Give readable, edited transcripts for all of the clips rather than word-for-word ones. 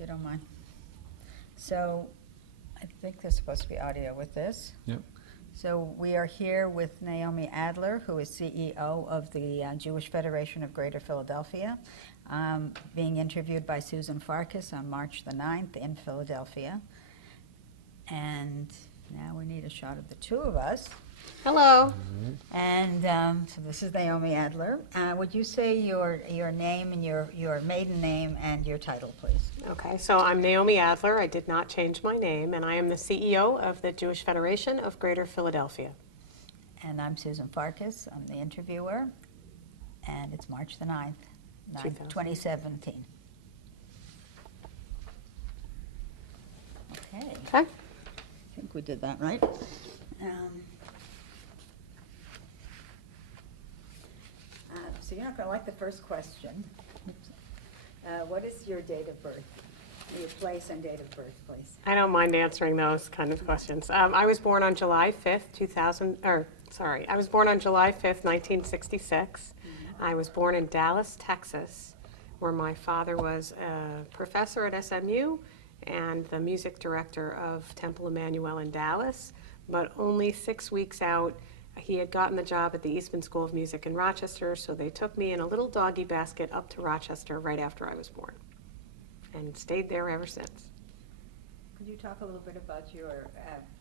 you don't mind. So I think there's supposed to be audio with this. Yep. So we are here with Naomi Adler, who is CEO of the Jewish Federation of Greater Philadelphia, being interviewed by Susan Farkas on March the 9th in Philadelphia. And now we need a shot of the two of us. Hello. And so this is Naomi Adler. Would you say your name and your maiden name and your title, please? Okay, so I'm Naomi Adler. I did not change my name, and I am the CEO of the Jewish Federation of Greater Philadelphia. And I'm Susan Farkas. I'm the interviewer. And it's March the 9th, 2017. Okay. Okay. I think we did that right. So you're not going to like the first question. What is your date of birth? Your place and date of birth, please. I don't mind answering those kind of questions. I was born on July 5th, I was born on July 5th, 1966. I was born in Dallas, Texas, where my father was a professor at SMU and the music director of Temple Emanuel in Dallas, but only 6 weeks out, he had gotten the job at the Eastman School of Music in Rochester, so they took me in a little doggy basket up to Rochester right after I was born, and stayed there ever since. Could you talk a little bit about your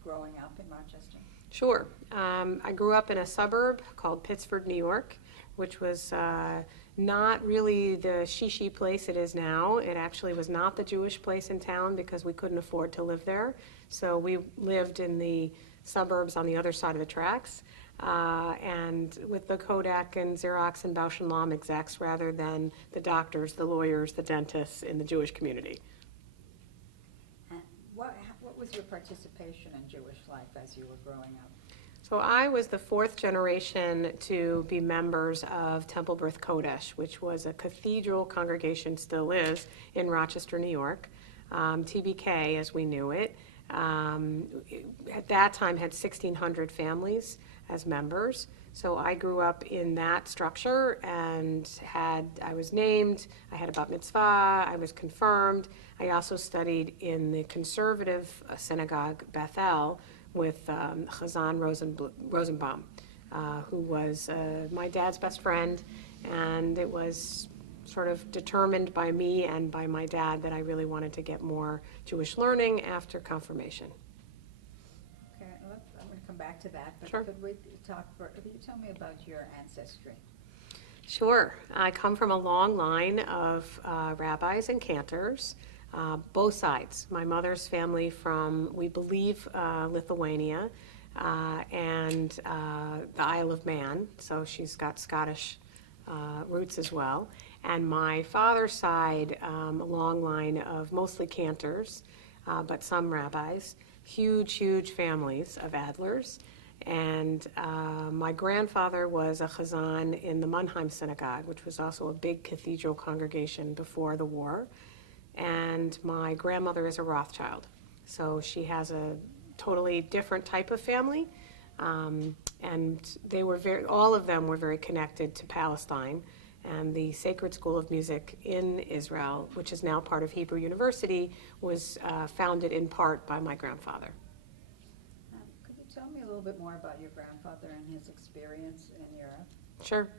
growing up in Rochester? Sure. I grew up in a suburb called Pittsford, New York, which was not really the shishi place it is now. It actually was not the Jewish place in town because we couldn't afford to live there. So we lived in the suburbs on the other side of the tracks, and with the Kodak and Xerox and Bausch and Lomb execs rather than the doctors, the lawyers, the dentists in the Jewish community. And what was your participation in Jewish life as you were growing up? So I was the fourth generation to be members of Temple B'rith Kodesh, which was a cathedral congregation, still is, in Rochester, New York, TBK as we knew it. At that time had 1,600 families as members. So I grew up in that structure and I was named, I had a bat mitzvah, I was confirmed. I also studied in the conservative synagogue, Bethel, with Chazan Rosenbaum, who was my dad's best friend, and it was sort of determined by me and by my dad that I really wanted to get more Jewish learning after confirmation. Okay, I'm going to come back to that, but Sure. could you tell me about your ancestry? Sure. I come from a long line of rabbis and cantors, both sides. My mother's family from, we believe, Lithuania and the Isle of Man, so she's got Scottish roots as well. And my father's side, a long line of mostly cantors, but some rabbis, huge families of Adlers. And my grandfather was a chazan in the Mannheim Synagogue, which was also a big cathedral congregation before the war. And my grandmother is a Rothschild. So she has a totally different type of family. And they were all of them were very connected to Palestine. And the Sacred School of Music in Israel, which is now part of Hebrew University, was founded in part by my grandfather. Could you tell me a little bit more about your grandfather and his experience in Europe? Sure.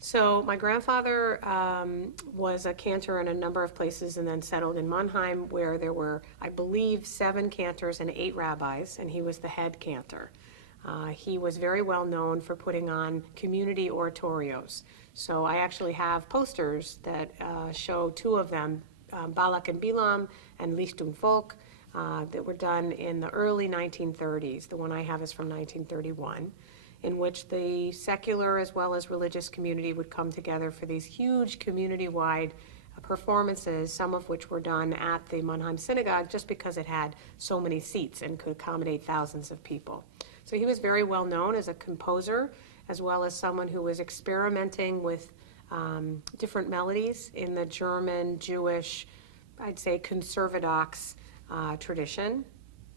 So my grandfather was a cantor in a number of places and then settled in Mannheim, where there were, I believe, 7 cantors and 8 rabbis, and he was the head cantor. He was very well known for putting on community oratorios. So I actually have posters that show 2 of them, Balak and Bilam and Lichtung Volk, that were done in the early 1930s. The one I have is from 1931, in which the secular as well as religious community would come together for these huge community-wide performances, some of which were done at the Mannheim Synagogue just because it had so many seats and could accommodate thousands of people. So he was very well known as a composer, as well as someone who was experimenting with different melodies in the German, Jewish, I'd say conservadox tradition.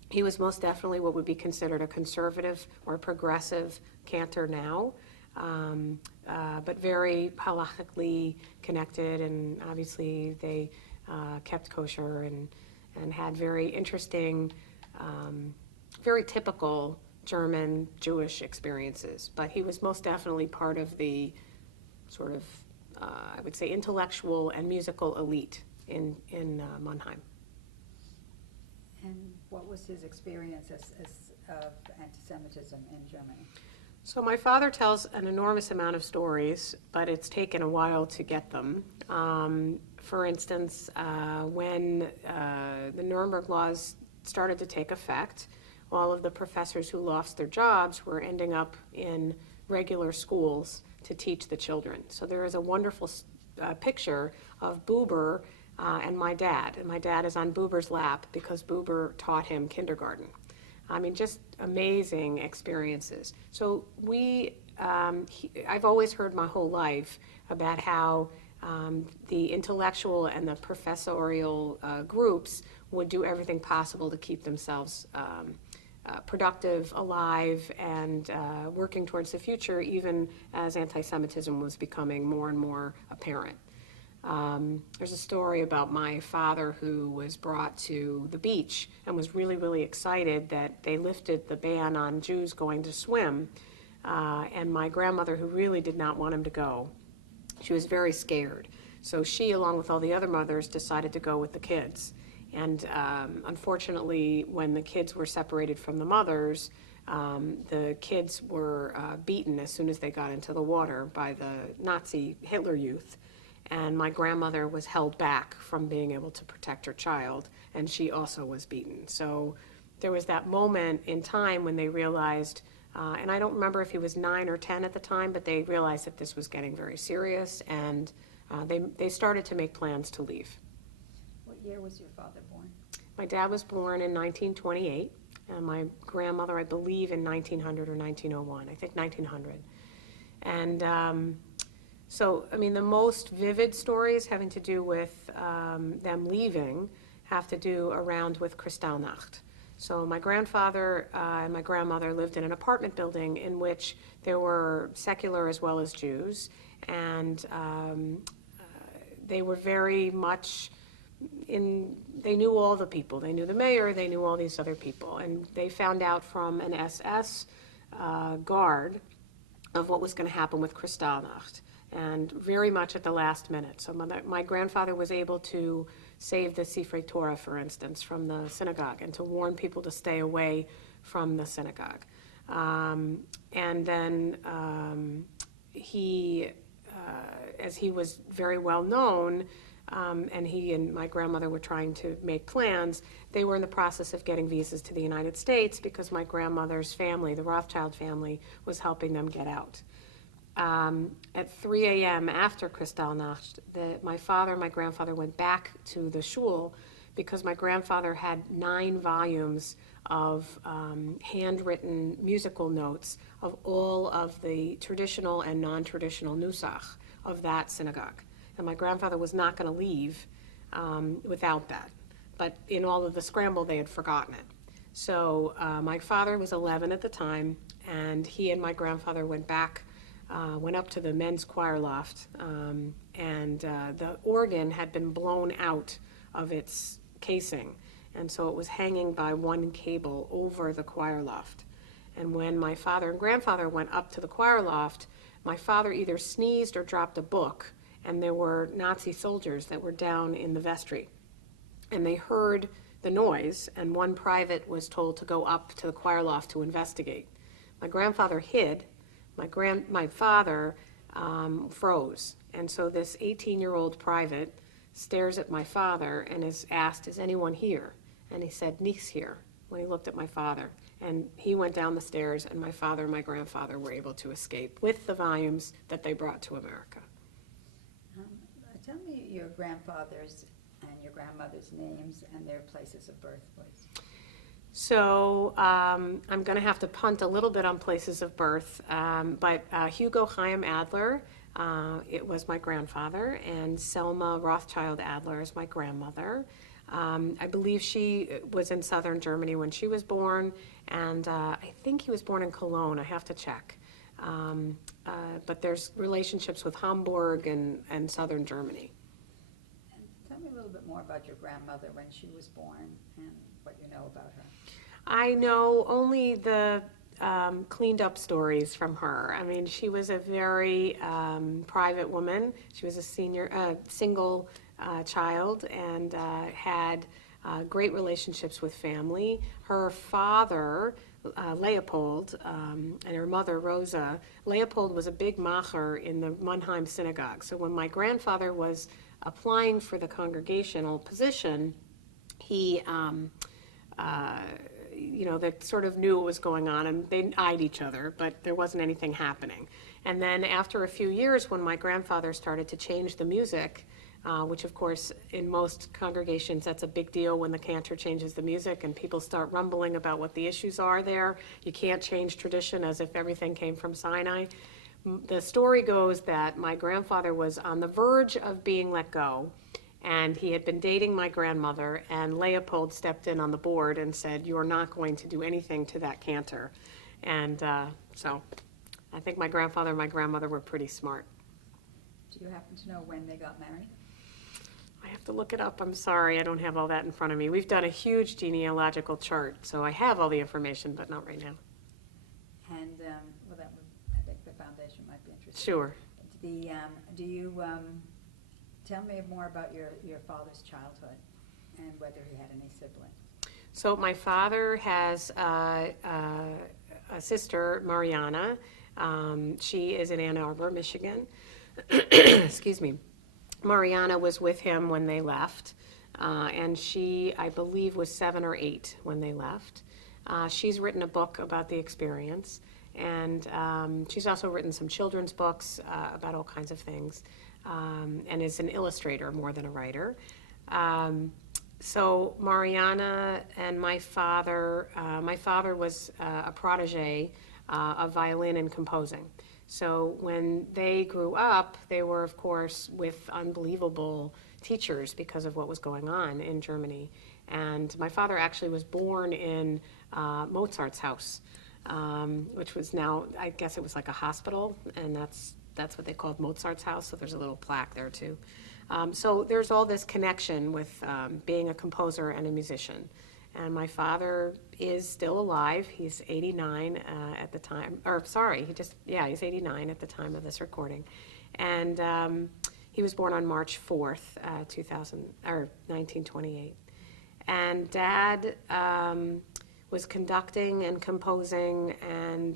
He was most definitely what would be considered a conservative or progressive cantor now, but very halachically connected, and obviously they kept kosher and had very interesting, very typical German Jewish experiences. But he was most definitely part of the sort of, I would say, intellectual and musical elite in Mannheim. And what was his experience of anti-Semitism in Germany? So my father tells an enormous amount of stories, but it's taken a while to get them. For instance, when the Nuremberg laws started to take effect, all of the professors who lost their jobs were ending up in regular schools to teach the children. So there is a wonderful picture of Buber and my dad. And my dad is on Buber's lap because Buber taught him kindergarten. I mean, just amazing experiences. So I've always heard my whole life about how the intellectual and the professorial groups would do everything possible to keep themselves productive, alive, and working towards the future, even as anti-Semitism was becoming more and more apparent. There's a story about my father who was brought to the beach and was really, really excited that they lifted the ban on Jews going to swim. And my grandmother, who really did not want him to go, she was very scared. So she, along with all the other mothers, decided to go with the kids. And unfortunately, when the kids were separated from the mothers, the kids were beaten as soon as they got into the water by the Nazi Hitler Youth. And my grandmother was held back from being able to protect her child, and she also was beaten. So there was that moment in time when they realized, and I don't remember if he was 9 or 10 at the time, but they realized that this was getting very serious, and they started to make plans to leave. What year was your father born? My dad was born in 1928, and my grandmother, I believe, in 1900 or 1901. I think 1900. And so, I mean, the most vivid stories having to do with them leaving have to do around with Kristallnacht. So my grandfather and my grandmother lived in an apartment building in which there were secular as well as Jews, and they were very much they knew all the people. They knew the mayor, they knew all these other people, and they found out from an SS guard of what was going to happen with Kristallnacht, and very much at the last minute. So my grandfather was able to save the Sifrei Torah, for instance, from the synagogue, and to warn people to stay away from the synagogue. And then he, as he was very well known, and he and my grandmother were trying to make plans, they were in the process of getting visas to the United States because my grandmother's family, the Rothschild family, was helping them get out. At 3 a.m. after Kristallnacht, my father and my grandfather went back to the shul because my grandfather had 9 volumes of handwritten musical notes of all of the traditional and non-traditional nusach of that synagogue. And my grandfather was not going to leave without that. But in all of the scramble, they had forgotten it. So my father was 11 at the time, and he and my grandfather went up to the men's choir loft, and the organ had been blown out of its casing, and so it was hanging by one cable over the choir loft. And when my father and grandfather went up to the choir loft, my father either sneezed or dropped a book, and there were Nazi soldiers that were down in the vestry. And they heard the noise, and one private was told to go up to the choir loft to investigate. My grandfather hid. My father froze. And so this 18-year-old private stares at my father and is asked, "Is anyone here?" And he said, "Nichts here," when he looked at my father. And he went down the stairs, and my father and my grandfather were able to escape with the volumes that they brought to America. Tell me your grandfather's and your grandmother's names and their places of birth, please. So I'm going to have to punt a little bit on places of birth, but Hugo Chaim Adler, it was my grandfather, and Selma Rothschild Adler is my grandmother. I believe she was in southern Germany when she was born, and I think he was born in Cologne. I have to check. But there's relationships with Hamburg and southern Germany. And tell me a little bit more more about your grandmother when she was born and what you know about her? I know only the cleaned up stories from her. I mean, she was a very private woman. She was a single child and had great relationships with family. Her father, Leopold, and her mother, Rosa. Leopold was a big macher in the Mannheim synagogue. So when my grandfather was applying for the congregational position, he that sort of knew what was going on, and they eyed each other, but there wasn't anything happening. And then after a few years, when my grandfather started to change the music, which of course in most congregations that's a big deal when the cantor changes the music and people start rumbling about what the issues are there. You can't change tradition as if everything came from Sinai. The story goes that my grandfather was on the verge of being let go, and he had been dating my grandmother, and Leopold stepped in on the board and said, "You're not going to do anything to that cantor." And so I think my grandfather and my grandmother were pretty smart. Do you happen to know when they got married? I have to look it up. I'm sorry, I don't have all that in front of me. We've done a huge genealogical chart, so I have all the information, but not right now. And, I think the foundation might be interested. Sure. Do you tell me more about your father's childhood and whether he had any siblings? So my father has a sister, Mariana. She is in Ann Arbor, Michigan. Excuse me. Mariana was with him when they left, and she, I believe, was 7 or 8 when they left. She's written a book about the experience, and she's also written some children's books about all kinds of things, and is an illustrator more than a writer. So Mariana and my father was a protege of violin and composing. So when they grew up, they were, of course, with unbelievable teachers because of what was going on in Germany. And my father actually was born in Mozart's house, which was now, I guess it was like a hospital, and that's what they called Mozart's house, so there's a little plaque there too. So there's all this connection with being a composer and a musician. And my father is still alive. He's 89 at the time, he's 89 at the time of this recording. And he was born on March 4th, 1928. And Dad was conducting and composing and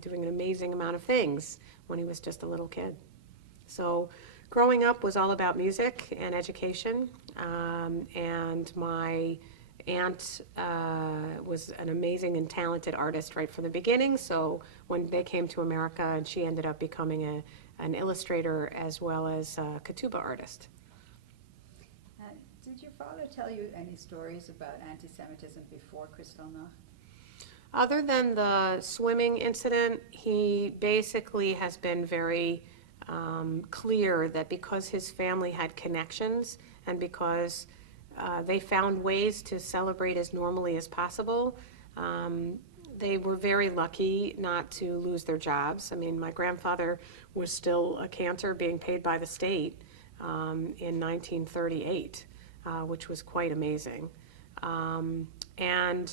doing an amazing amount of things when he was just a little kid. So growing up was all about music and education, and my aunt was an amazing and talented artist right from the beginning. So when they came to America, and she ended up becoming an illustrator as well as a ketubah artist. Did your father tell you any stories about anti-Semitism before Kristallnacht? Other than the swimming incident, he basically has been very clear that because his family had connections and because they found ways to celebrate as normally as possible, they were very lucky not to lose their jobs. I mean, my grandfather was still a cantor being paid by the state in 1938, which was quite amazing. And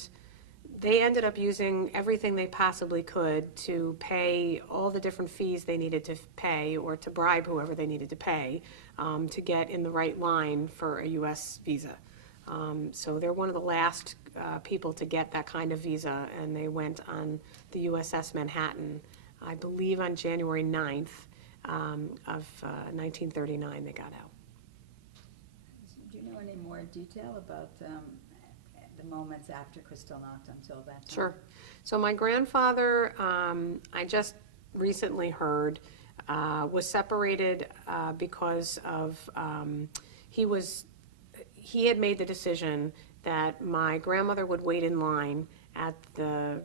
they ended up using everything they possibly could to pay all the different fees they needed to pay, or to bribe whoever they needed to pay, to get in the right line for a U.S. visa. So they're one of the last people to get that kind of visa, and they went on the USS Manhattan, I believe on January 9th of 1939 they got out. Do you know any more detail about the moments after Kristallnacht until that time? Sure. So my grandfather, I just recently heard, was separated because of, he had made the decision that my grandmother would wait in line at the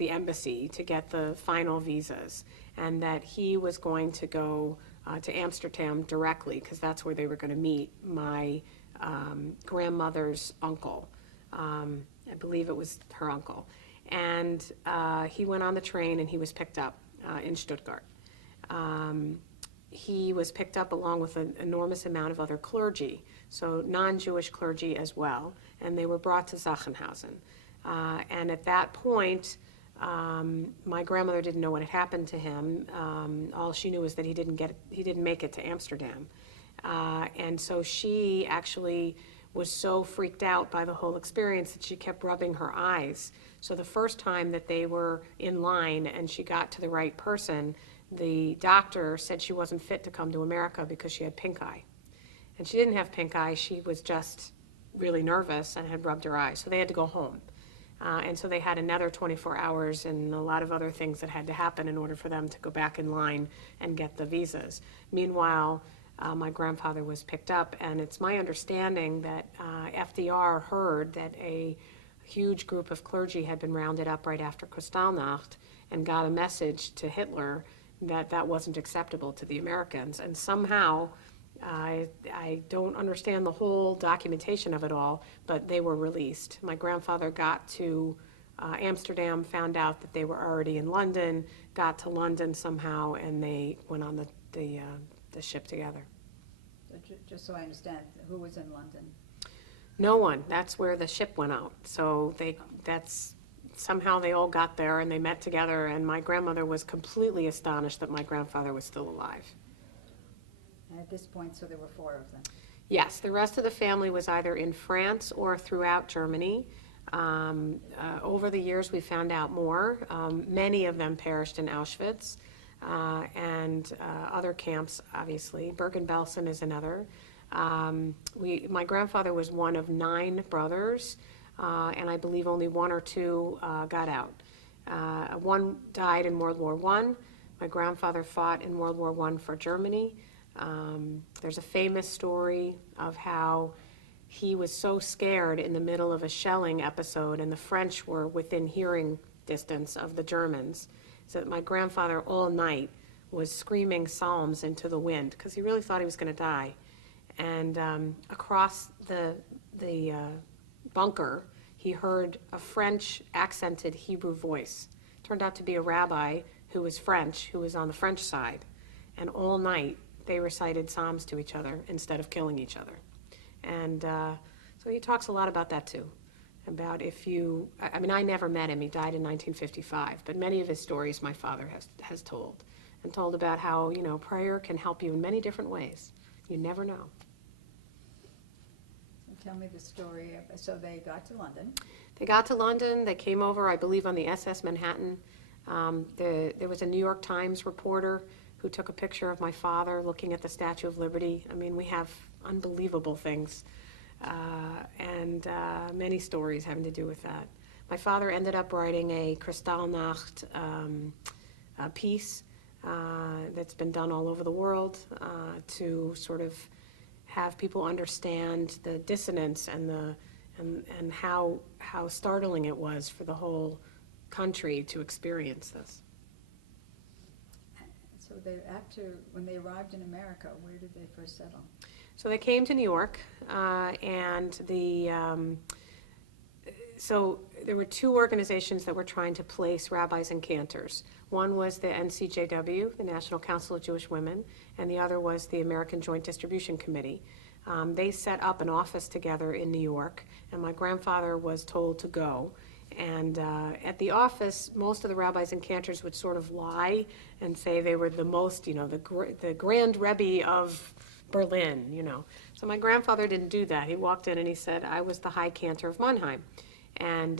embassy to get the final visas, and that he was going to go to Amsterdam directly, because that's where they were going to meet my grandmother's uncle. I believe it was her uncle. And he went on the train and he was picked up in Stuttgart. he was picked up along with an enormous amount of other clergy, so non-Jewish clergy as well, and they were brought to Sachsenhausen. And at that point, my grandmother didn't know what had happened to him. All she knew was that he didn't make it to Amsterdam. And so she actually was so freaked out by the whole experience that she kept rubbing her eyes. So the first time that they were in line and she got to the right person, the doctor said she wasn't fit to come to America because she had pink eye. And she didn't have pink eye, she was just really nervous and had rubbed her eyes. So they had to go home. And so they had another 24 hours and a lot of other things that had to happen in order for them to go back in line and get the visas. Meanwhile, my grandfather was picked up, and it's my understanding that FDR heard that a huge group of clergy had been rounded up right after Kristallnacht and got a message to Hitler that that wasn't acceptable to the Americans. And somehow, I don't understand the whole documentation of it all, but they were released. My grandfather got to Amsterdam, found out that they were already in London, got to London somehow, and they went on the ship together. Just so I understand, who was in London? No one. That's where the ship went out. So somehow they all got there and they met together, and my grandmother was completely astonished that my grandfather was still alive. And at this point, so there were 4 of them? Yes, the rest of the family was either in France or throughout Germany. Over the years, we found out more. Many of them perished in Auschwitz and other camps, obviously. Bergen-Belsen is another. My grandfather was one of 9 brothers, and I believe only 1 or 2 got out. One died in World War I. My grandfather fought in World War I for Germany. There's a famous story of how he was so scared in the middle of a shelling episode, and the French were within hearing distance of the Germans, so that my grandfather all night was screaming psalms into the wind because he really thought he was going to die. And across the bunker, he heard a French accented Hebrew voice. Turned out to be a rabbi who was French, who was on the French side. And all night, they recited psalms to each other instead of killing each other. And so he talks a lot about that too. About I never met him, he died in 1955, but many of his stories my father has told. And told about how, prayer can help you in many different ways. You never know. So tell me the story. So they got to London. They got to London, they came over, I believe, on the SS Manhattan. There was a New York Times reporter who took a picture of my father looking at the Statue of Liberty. I mean, we have unbelievable things and many stories having to do with that. My father ended up writing a Kristallnacht piece that's been done all over the world to sort of have people understand the dissonance and how startling it was for the whole country to experience this. So when they arrived in America, where did they first settle? So they came to New York, and so there were 2 organizations that were trying to place rabbis and cantors. One was the NCJW, the National Council of Jewish Women, and the other was the American Joint Distribution Committee. They set up an office together in New York, and my grandfather was told to go. And at the office, most of the rabbis and cantors would sort of lie and say they were the most, the grand Rebbe of Berlin, So my grandfather didn't do that. He walked in and he said, I was the high cantor of Mannheim. And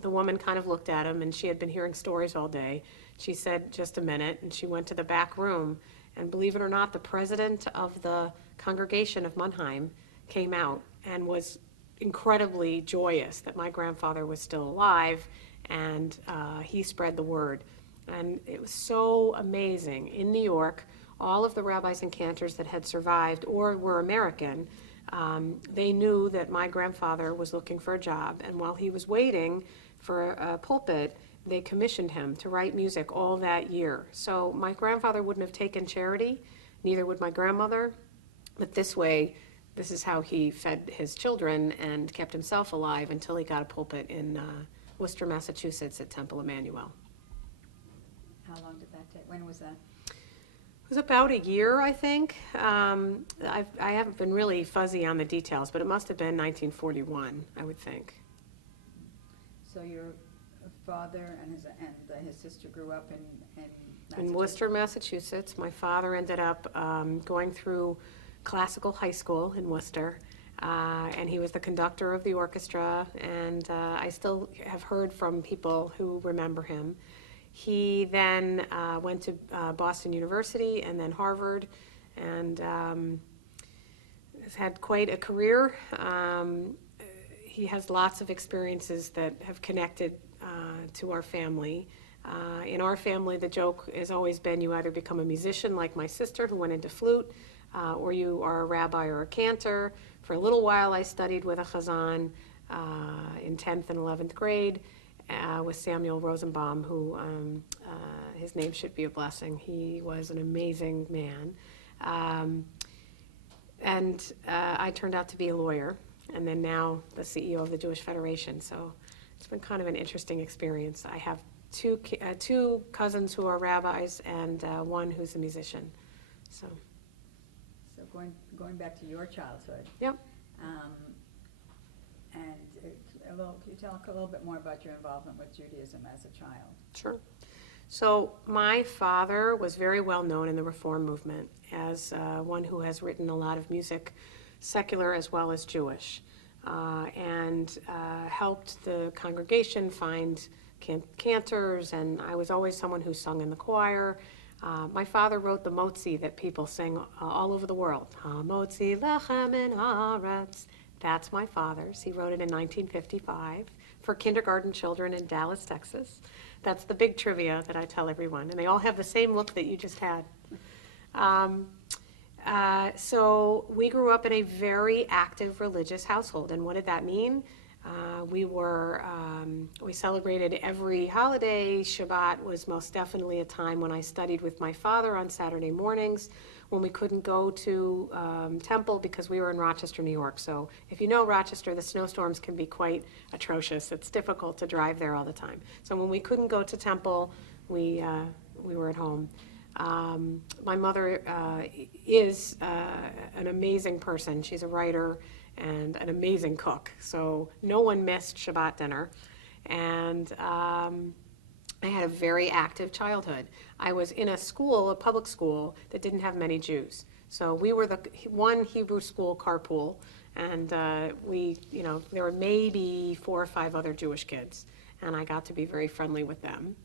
the woman kind of looked at him, and she had been hearing stories all day. She said, just a minute, and she went to the back room. And believe it or not, the president of the congregation of Mannheim came out and was incredibly joyous that my grandfather was still alive, and he spread the word. And it was so amazing. In New York, all of the rabbis and cantors that had survived or were American, they knew that my grandfather was looking for a job, and while he was waiting for a pulpit, they commissioned him to write music all that year. So my grandfather wouldn't have taken charity, neither would my grandmother, but this is how he fed his children and kept himself alive until he got a pulpit in Worcester, Massachusetts at Temple Emanuel. How long did that take? When was that? It was about a year, I think. I haven't been really fuzzy on the details, but it must have been 1941, I would think. So your father and his sister grew up in In Worcester, Massachusetts. My father ended up going through classical high school in Worcester, and he was the conductor of the orchestra, and I still have heard from people who remember him. He then went to Boston University and then Harvard, and has had quite a career. He has lots of experiences that have connected to our family. In our family, the joke has always been you either become a musician like my sister who went into flute, or you are a rabbi or a cantor. For a little while, I studied with a chazan in 10th and 11th grade with Samuel Rosenbaum, who his name should be a blessing. He was an amazing man. And I turned out to be a lawyer, and then now the CEO of the Jewish Federation. So it's been kind of an interesting experience. I have two cousins who are rabbis and one who's a musician. So going back to your childhood. Yep. And can you talk a little bit more about your involvement with Judaism as a child? Sure. So my father was very well known in the Reform movement as one who has written a lot of music, secular as well as Jewish, and helped the congregation find cantors, and I was always someone who sung in the choir. My father wrote the motzi that people sing all over the world. Ha-motzi lechem in haaretz. That's my father's. He wrote it in 1955 for kindergarten children in Dallas, Texas. That's the big trivia that I tell everyone, and they all have the same look that you just had. So we grew up in a very active religious household, and what did that mean? We celebrated every holiday. Shabbat was most definitely a time when I studied with my father on Saturday mornings when we couldn't go to temple because we were in Rochester, New York. So if you know Rochester, the snowstorms can be quite atrocious. It's difficult to drive there all the time. So when we couldn't go to temple, we were at home. My mother is an amazing person. She's a writer and an amazing cook. So no one missed Shabbat dinner. And I had a very active childhood. I was in a school, a public school, that didn't have many Jews. So we were the one Hebrew school carpool, and there were maybe 4 or 5 other Jewish kids, and I got to be very friendly with them.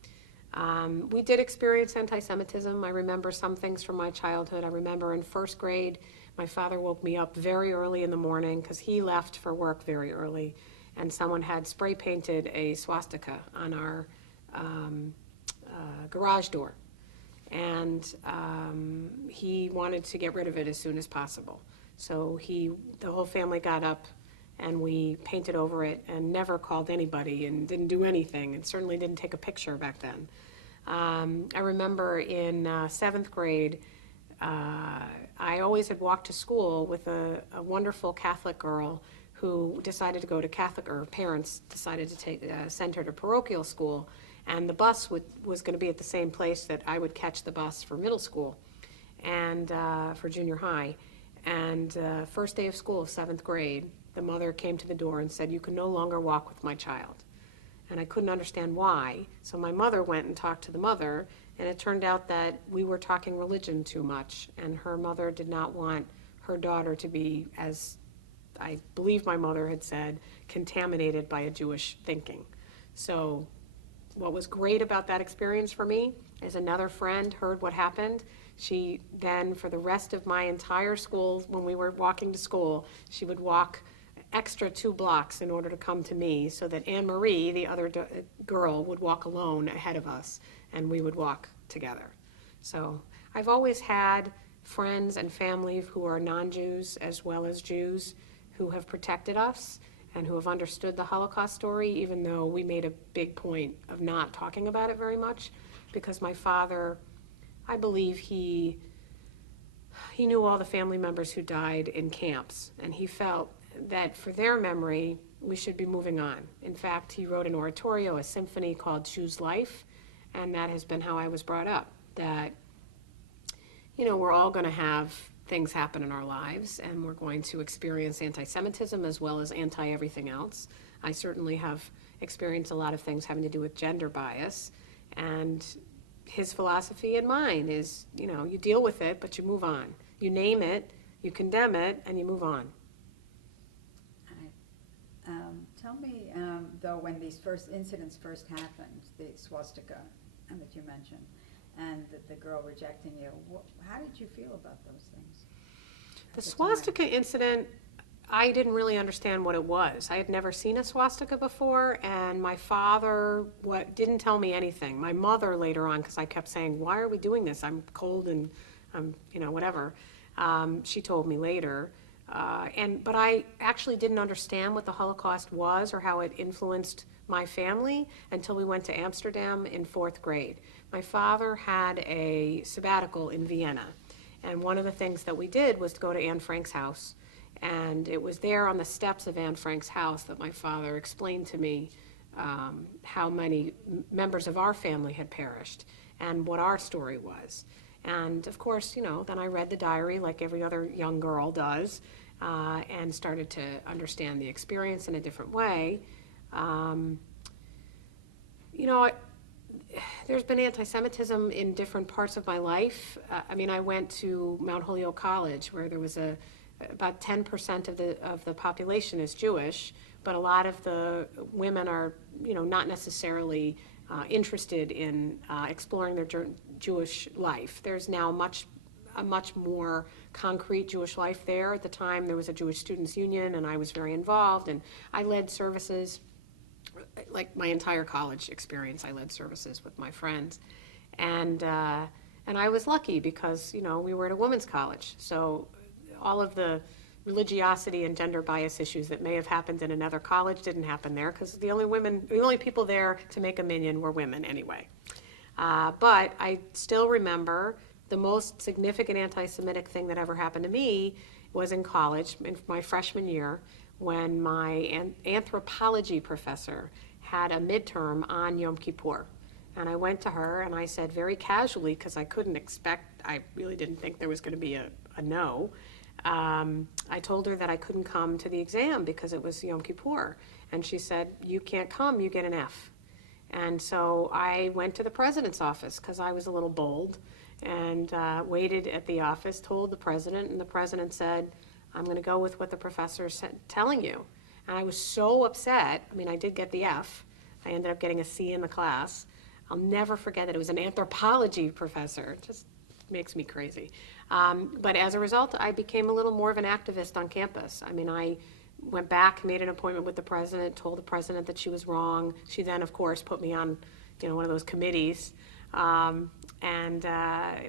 We did experience anti-Semitism. I remember some things from my childhood. I remember in 1st grade, my father woke me up very early in the morning because he left for work very early, and someone had spray painted a swastika on our garage door, and he wanted to get rid of it as soon as possible. So the whole family got up and we painted over it and never called anybody and didn't do anything, and certainly didn't take a picture back then. I remember in 7th grade, I always had walked to school with a wonderful Catholic girl who decided to go to Catholic, or parents decided to send her to parochial school, and the bus was going to be at the same place that I would catch the bus for middle school and for junior high. And first day of school, 7th grade, the mother came to the door and said, "You can no longer walk with my child." And I couldn't understand why. So my mother went and talked to the mother, and it turned out that we were talking religion too much, and her mother did not want her daughter to be, as I believe my mother had said, contaminated by a Jewish thinking. So what was great about that experience for me is another friend heard what happened. She then, for the rest of my entire school, when we were walking to school, she would walk extra 2 blocks in order to come to me so that Anne-Marie, the other girl, would walk alone ahead of us, and we would walk together. So I've always had friends and family who are non-Jews as well as Jews who have protected us and who have understood the Holocaust story, even though we made a big point of not talking about it very much, because my father, I believe he knew all the family members who died in camps, and he felt that for their memory, we should be moving on. In fact, he wrote an oratorio, a symphony called Choose Life, and that has been how I was brought up, that, we're all going to have things happen in our lives, and we're going to experience anti-Semitism as well as anti-everything else. I certainly have experienced a lot of things having to do with gender bias, and his philosophy and mine is, you deal with it, but you move on. You name it, you condemn it, and you move on. Tell me, though, when these incidents first happened, the swastika that you mentioned, and the girl rejecting you, how did you feel about those things? The swastika incident, I didn't really understand what it was. I had never seen a swastika before, and my father didn't tell me anything. My mother later on, because I kept saying, why are we doing this? I'm cold and I'm, whatever. She told me later. But I actually didn't understand what the Holocaust was or how it influenced my family until we went to Amsterdam in 4th grade. My father had a sabbatical in Vienna, and one of the things that we did was to go to Anne Frank's house. And it was there on the steps of Anne Frank's house that my father explained to me how many members of our family had perished and what our story was. And of course, then I read the diary like every other young girl does, and started to understand the experience in a different way. There's been anti-Semitism in different parts of my life. I went to Mount Holyoke College, where there was about 10% of the population is Jewish, but a lot of the women are, not necessarily interested in exploring their Jewish life. There's now a much more concrete Jewish life there. At the time, there was a Jewish Students' Union, and I was very involved, and I led services. Like my entire college experience, I led services with my friends, and I was lucky because we were at a women's college, so all of the religiosity and gender bias issues that may have happened in another college didn't happen there, because the only people there to make a minyan were women anyway. But I still remember the most significant anti-Semitic thing that ever happened to me was in college, in my freshman year, when my anthropology professor had a midterm on Yom Kippur. And I went to her and I said very casually, because I really didn't think there was going to be a no. I told her that I couldn't come to the exam because it was Yom Kippur. And she said, you can't come, you get an F. And so I went to the president's office because I was a little bold, and waited at the office, told the president, and the president said, I'm going to go with what the professor is telling you. And I was so upset. I did get the F. I ended up getting a C in the class. I'll never forget that it was an anthropology professor. It just makes me crazy. But as a result, I became a little more of an activist on campus. I went back, made an appointment with the president, told the president that she was wrong. She then, of course, put me on one of those committees. And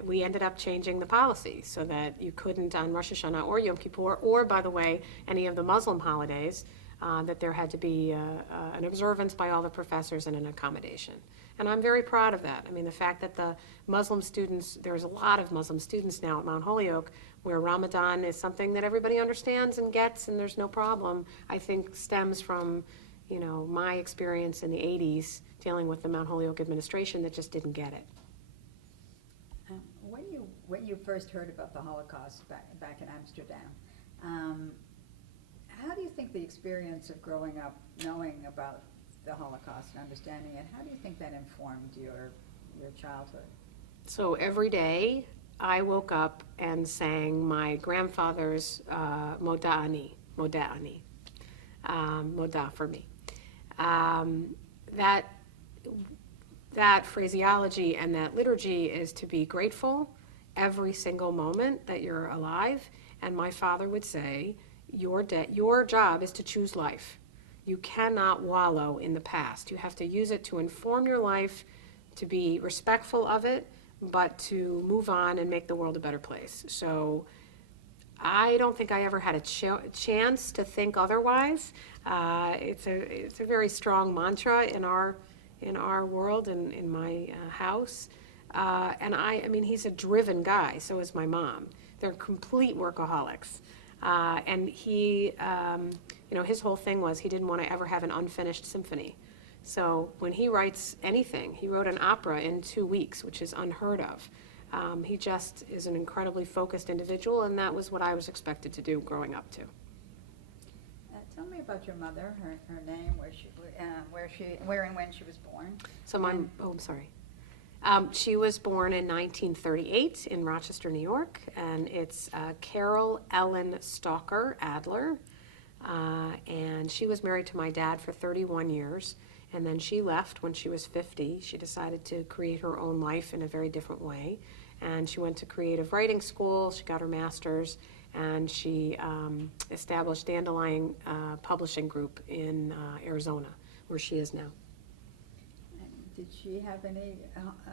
we ended up changing the policy so that you couldn't on Rosh Hashanah or Yom Kippur, or, by the way, any of the Muslim holidays, that there had to be an observance by all the professors and an accommodation. And I'm very proud of that. The fact that the Muslim students, there's a lot of Muslim students now at Mount Holyoke, where Ramadan is something that everybody understands and gets, and there's no problem, I think stems from, my experience in the 80s dealing with the Mount Holyoke administration that just didn't get it. When you first heard about the Holocaust back in Amsterdam, how do you think the experience of growing up knowing about the Holocaust and understanding it, how do you think that informed your childhood? So every day I woke up and sang my grandfather's Moda'ani, Moda for me. That phraseology and that liturgy is to be grateful every single moment that you're alive. And my father would say, your job is to choose life. You cannot wallow in the past. You have to use it to inform your life, to be respectful of it, but to move on and make the world a better place. So I don't think I ever had a chance to think otherwise. It's a very strong mantra in our world and in my house. And he's a driven guy, so is my mom. They're complete workaholics. And he, his whole thing was he didn't want to ever have an unfinished symphony. So when he writes anything, he wrote an opera in 2 weeks, which is unheard of. He just is an incredibly focused individual, and that was what I was expected to do growing up too. Tell me about your mother, her name, where and when she was born. So I'm sorry. She was born in 1938 in Rochester, New York, and it's Carol Ellen Stalker Adler. And she was married to my dad for 31 years, and then she left when she was 50. She decided to create her own life in a very different way, and she went to creative writing school. She got her master's, and she established Dandelion Publishing Group in Arizona, where she is now. Did she have any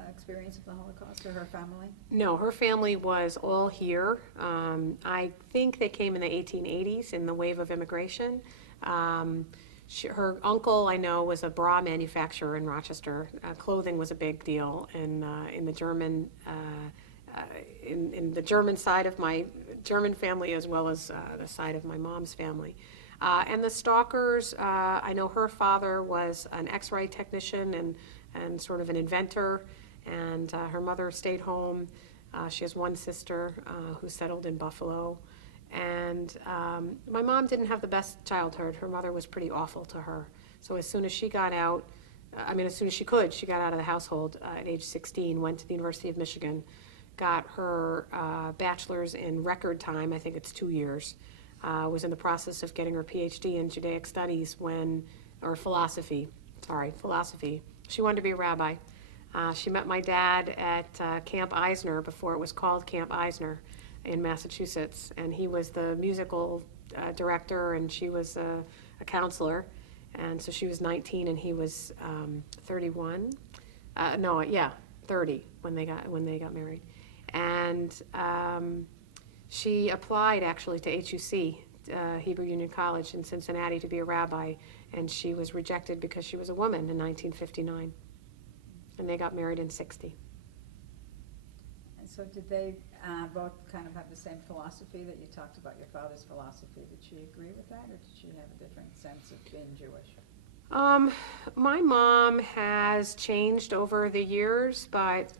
experience of the Holocaust, or her family? No, her family was all here. I think they came in the 1880s in the wave of immigration. Her uncle, I know, was a bra manufacturer in Rochester. Clothing was a big deal in the German in the German side of my German family, as well as the side of my mom's family. And the Stalkers, I know her father was an X-ray technician and sort of an inventor, and her mother stayed home. She has one sister who settled in Buffalo. And my mom didn't have the best childhood. Her mother was pretty awful to her. So as soon as she got out, as soon as she could, she got out of the household at age 16, went to the University of Michigan, got her bachelor's in record time, I think it's 2 years, was in the process of getting her PhD in Judaic studies philosophy. She wanted to be a rabbi. She met my dad at Camp Eisner before it was called Camp Eisner in Massachusetts, and he was the musical director, and she was a counselor, and so she was 19 and he was 31. 30 when they got married, and she applied actually to HUC, Hebrew Union College in Cincinnati, to be a rabbi, and she was rejected because she was a woman in 1959, and they got married in 60. And so did they both kind of have the same philosophy that you talked about, your father's philosophy? Did she agree with that, or did she have a different sense of being Jewish? My mom has changed over the years, but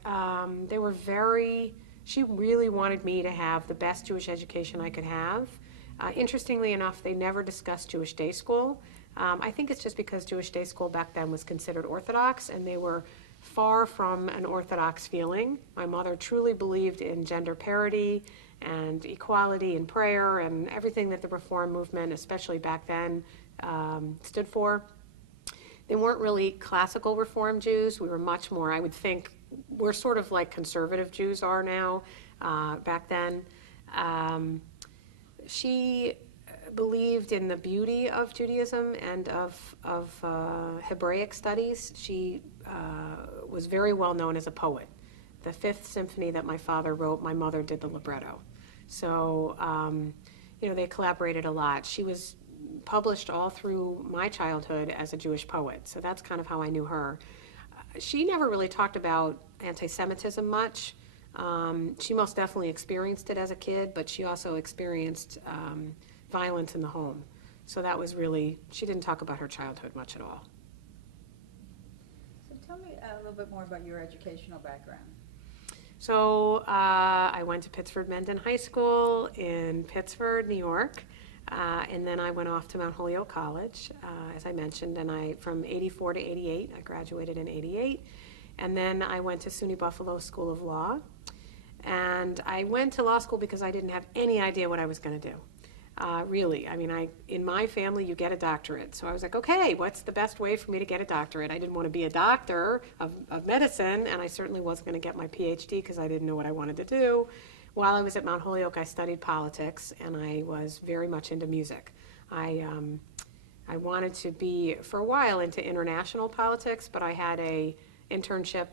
she really wanted me to have the best Jewish education I could have. Interestingly enough, they never discussed Jewish day school. I think it's just because Jewish day school back then was considered Orthodox, and they were far from an Orthodox feeling. My mother truly believed in gender parity and equality in prayer and everything that the Reform movement, especially back then, stood for. They weren't really classical Reform Jews. We were much more, I would think, we're sort of like conservative Jews are now. Back then, she believed in the beauty of Judaism and of Hebraic studies. She was very well known as a poet. The Fifth Symphony that my father wrote, my mother did the libretto. So, they collaborated a lot. She was published all through my childhood as a Jewish poet, so that's kind of how I knew her. She never really talked about anti-Semitism much. She most definitely experienced it as a kid, but she also experienced violence in the home. So that was really, she didn't talk about her childhood much at all. So tell me a little bit more about your educational background. So I went to Pittsford Mendon High School in Pittsford, New York, and then I went off to Mount Holyoke College, as I mentioned, and from 84 to 88, I graduated in 88, and then I went to SUNY Buffalo School of Law, and I went to law school because I didn't have any idea what I was going to do. Really, in my family, you get a doctorate. So I was like, okay, what's the best way for me to get a doctorate? I didn't want to be a doctor of medicine, and I certainly wasn't going to get my PhD because I didn't know what I wanted to do. While I was at Mount Holyoke, I studied politics, and I was very much into music. I wanted to be, for a while, into international politics, but I had a internship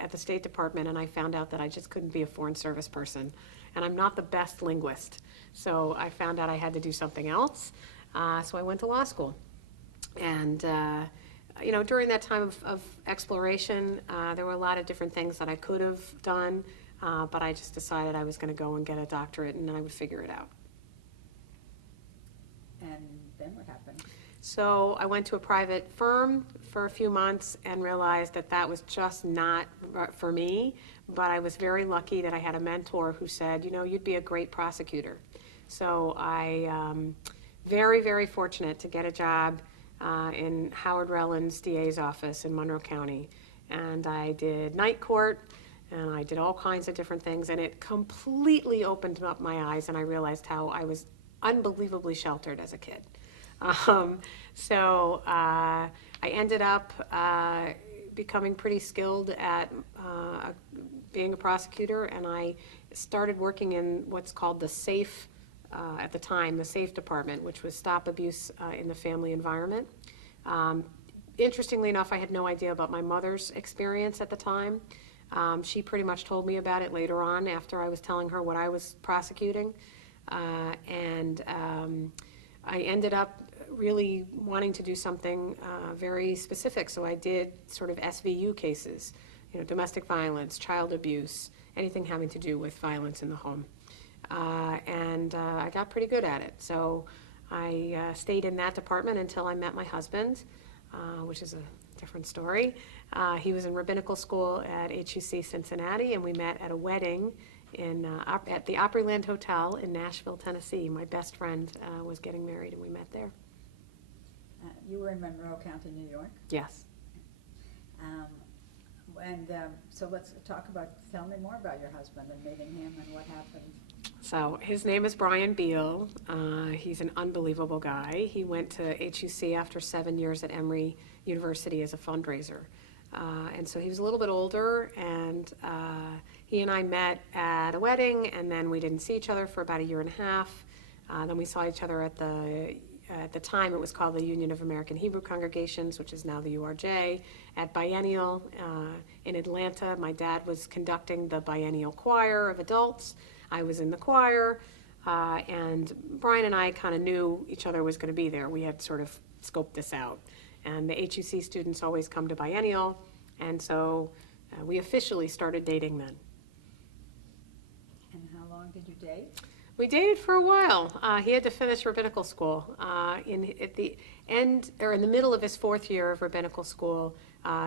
at the State Department, and I found out that I just couldn't be a foreign service person. And I'm not the best linguist. So I found out I had to do something else. So I went to law school. And, during that time of exploration, there were a lot of different things that I could have done, but I just decided I was going to go and get a doctorate, and then I would figure it out. And then what happened? So I went to a private firm for a few months and realized that was just not for me, but I was very lucky that I had a mentor who said, you know, you'd be a great prosecutor. So I very, very fortunate to get a job in Howard Relland's DA's office in Monroe County. And I did night court, and I did all kinds of different things, and it completely opened up my eyes, and I realized how I was unbelievably sheltered as a kid. So I ended up becoming pretty skilled at being a prosecutor, and I started working in what's called the SAFE, at the time, the SAFE department, which was Stop Abuse in the Family Environment. Interestingly enough, I had no idea about my mother's experience at the time. She pretty much told me about it later on after I was telling her what I was prosecuting. And I ended up really wanting to do something very specific. So I did sort of SVU cases, you know, domestic violence, child abuse, anything having to do with violence in the home. And I got pretty good at it. So I stayed in that department until I met my husband, which is a different story. He was in rabbinical school at HUC Cincinnati, and we met at a wedding at the Opryland Hotel in Nashville, Tennessee. My best friend was getting married, and we met there. You were in Monroe County, New York? Yes. So let's tell me more about your husband and meeting him and what happened. So his name is Brian Beal. He's an unbelievable guy. He went to HUC after 7 years at Emory University as a fundraiser. And so he was a little bit older, and he and I met at a wedding, and then we didn't see each other for about 1.5 years. Then we saw each other at the time it was called the Union of American Hebrew Congregations, which is now the URJ, at Biennial in Atlanta. My dad was conducting the Biennial Choir of adults. I was in the choir, and Brian and I kind of knew each other was going to be there. We had sort of scoped this out. And the HUC students always come to Biennial, and so we officially started dating then. And how long did you date? We dated for a while. He had to finish rabbinical school. At the end, or in the middle of his 4th year of rabbinical school,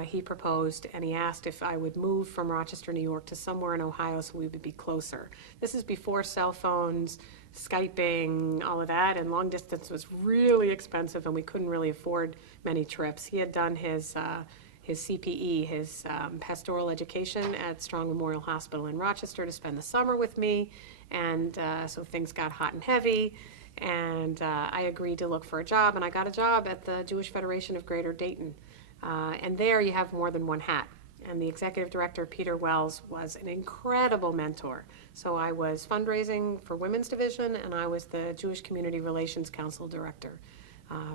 he proposed, and he asked if I would move from Rochester, New York to somewhere in Ohio so we would be closer. This is before cell phones, Skyping, all of that, and long distance was really expensive, and we couldn't really afford many trips. He had done his CPE, his pastoral education at Strong Memorial Hospital in Rochester to spend the summer with me, and so things got hot and heavy, and I agreed to look for a job, and I got a job at the Jewish Federation of Greater Dayton. And there you have more than one hat. And the executive director, Peter Wells, was an incredible mentor. So I was fundraising for Women's Division, and I was the Jewish Community Relations Council director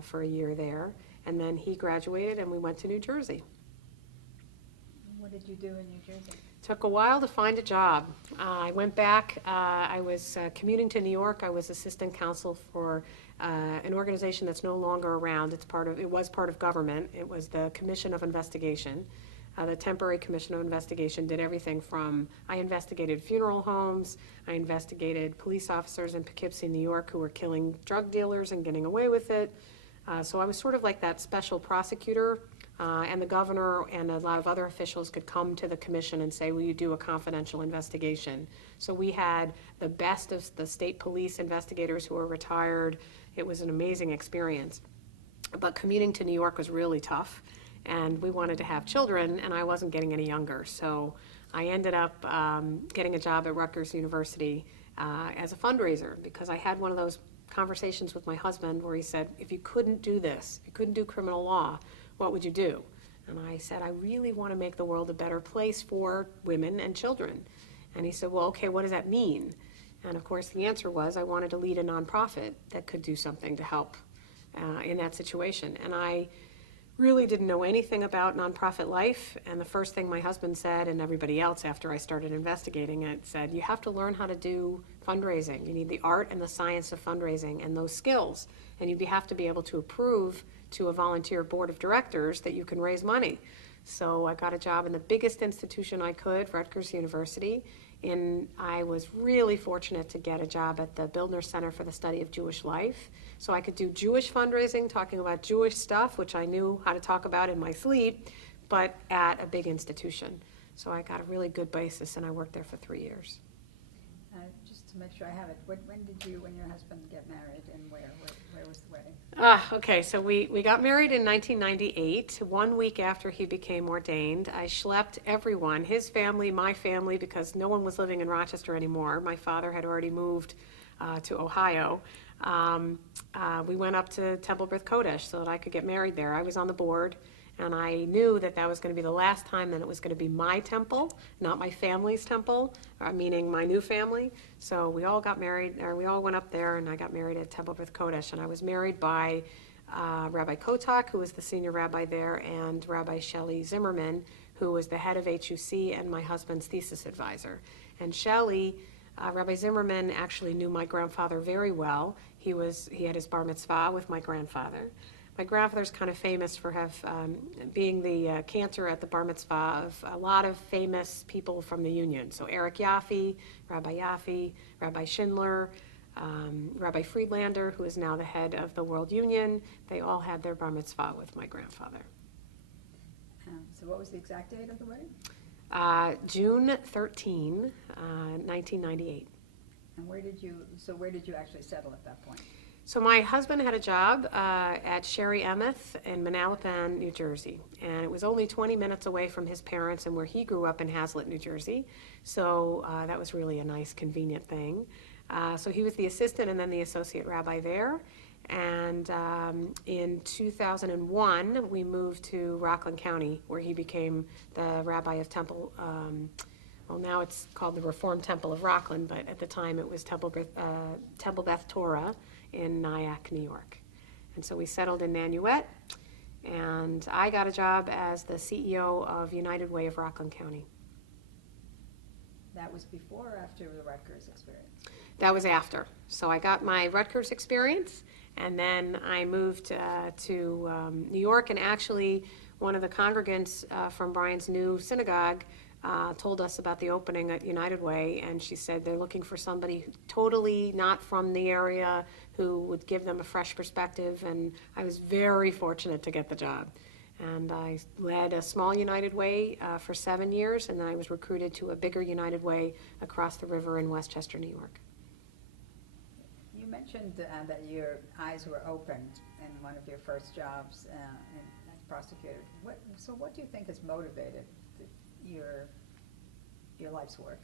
for a year there. And then he graduated, and we went to New Jersey. What did you do in New Jersey? Took a while to find a job. I went back. I was commuting to New York. I was assistant counsel for an organization that's no longer around. It was part of government. It was the Commission of Investigation. The temporary Commission of Investigation did everything from, I investigated funeral homes, I investigated police officers in Poughkeepsie, New York, who were killing drug dealers and getting away with it. So I was sort of like that special prosecutor, and the governor and a lot of other officials could come to the commission and say, will you do a confidential investigation? So we had the best of the state police investigators who were retired. It was an amazing experience. But commuting to New York was really tough. And we wanted to have children, and I wasn't getting any younger. So I ended up getting a job at Rutgers University as a fundraiser, because I had one of those conversations with my husband where he said, if you couldn't do this, if you couldn't do criminal law, what would you do? And I said, I really want to make the world a better place for women and children. And he said, well, okay, what does that mean? And of course, the answer was I wanted to lead a nonprofit that could do something to help in that situation. And I really didn't know anything about nonprofit life, and the first thing my husband said, and everybody else after I started investigating it, said, you have to learn how to do fundraising. You need the art and the science of fundraising and those skills, and you have to be able to approve to a volunteer board of directors that you can raise money. So I got a job in the biggest institution I could, Rutgers University, and I was really fortunate to get a job at the Bildner Center for the Study of Jewish Life. So I could do Jewish fundraising, talking about Jewish stuff, which I knew how to talk about in my sleep, but at a big institution. So I got a really good basis, and I worked there for 3 years. Just to make sure I have it, when did you and your husband get married, and where was the wedding? Okay, so we got married in 1998, 1 week after he became ordained. I schlepped everyone, his family, my family, because no one was living in Rochester anymore. My father had already moved to Ohio. We went up to Temple Beth Kodesh so that I could get married there. I was on the board, and I knew that that was going to be the last time that it was going to be my temple, not my family's temple, meaning my new family. So we all got married, or we all went up there, and I got married at Temple Beth Kodesh. And I was married by Rabbi Kotak, who was the senior rabbi there, and Rabbi Shelley Zimmerman, who was the head of HUC and my husband's thesis advisor. And Shelley, Rabbi Zimmerman actually knew my grandfather very well. He had his bar mitzvah with my grandfather. My grandfather's kind of famous for being the cantor at the bar mitzvah of a lot of famous people from the Union. So Eric Yaffe, Rabbi Schindler, Rabbi Friedlander, who is now the head of the World Union. They all had their bar mitzvah with my grandfather. So what was the exact date of the wedding? June 13, 1998. And where did you actually settle at that point? So my husband had a job at Sherry Emeth in Manalapan, New Jersey, and it was only 20 minutes away from his parents and where he grew up in Hazlitt, New Jersey. So that was really a nice, convenient thing. So he was the assistant and then the associate rabbi there. And in 2001, we moved to Rockland County, where he became the rabbi of Temple. Well, now it's called the Reformed Temple of Rockland, but at the time it was Temple Beth Torah in Nyack, New York. And so we settled in Nanuet, and I got a job as the CEO of United Way of Rockland County. That was before or after the Rutgers experience? That was after. So I got my Rutgers experience, and then I moved to New York, and actually one of the congregants from Brian's new synagogue told us about the opening at United Way, and she said they're looking for somebody totally not from the area who would give them a fresh perspective, and I was very fortunate to get the job. And I led a small United Way for 7 years, and then I was recruited to a bigger United Way across the river in Westchester, New York. You mentioned that your eyes were opened in one of your first jobs as prosecutor. What do you think has motivated your life's work?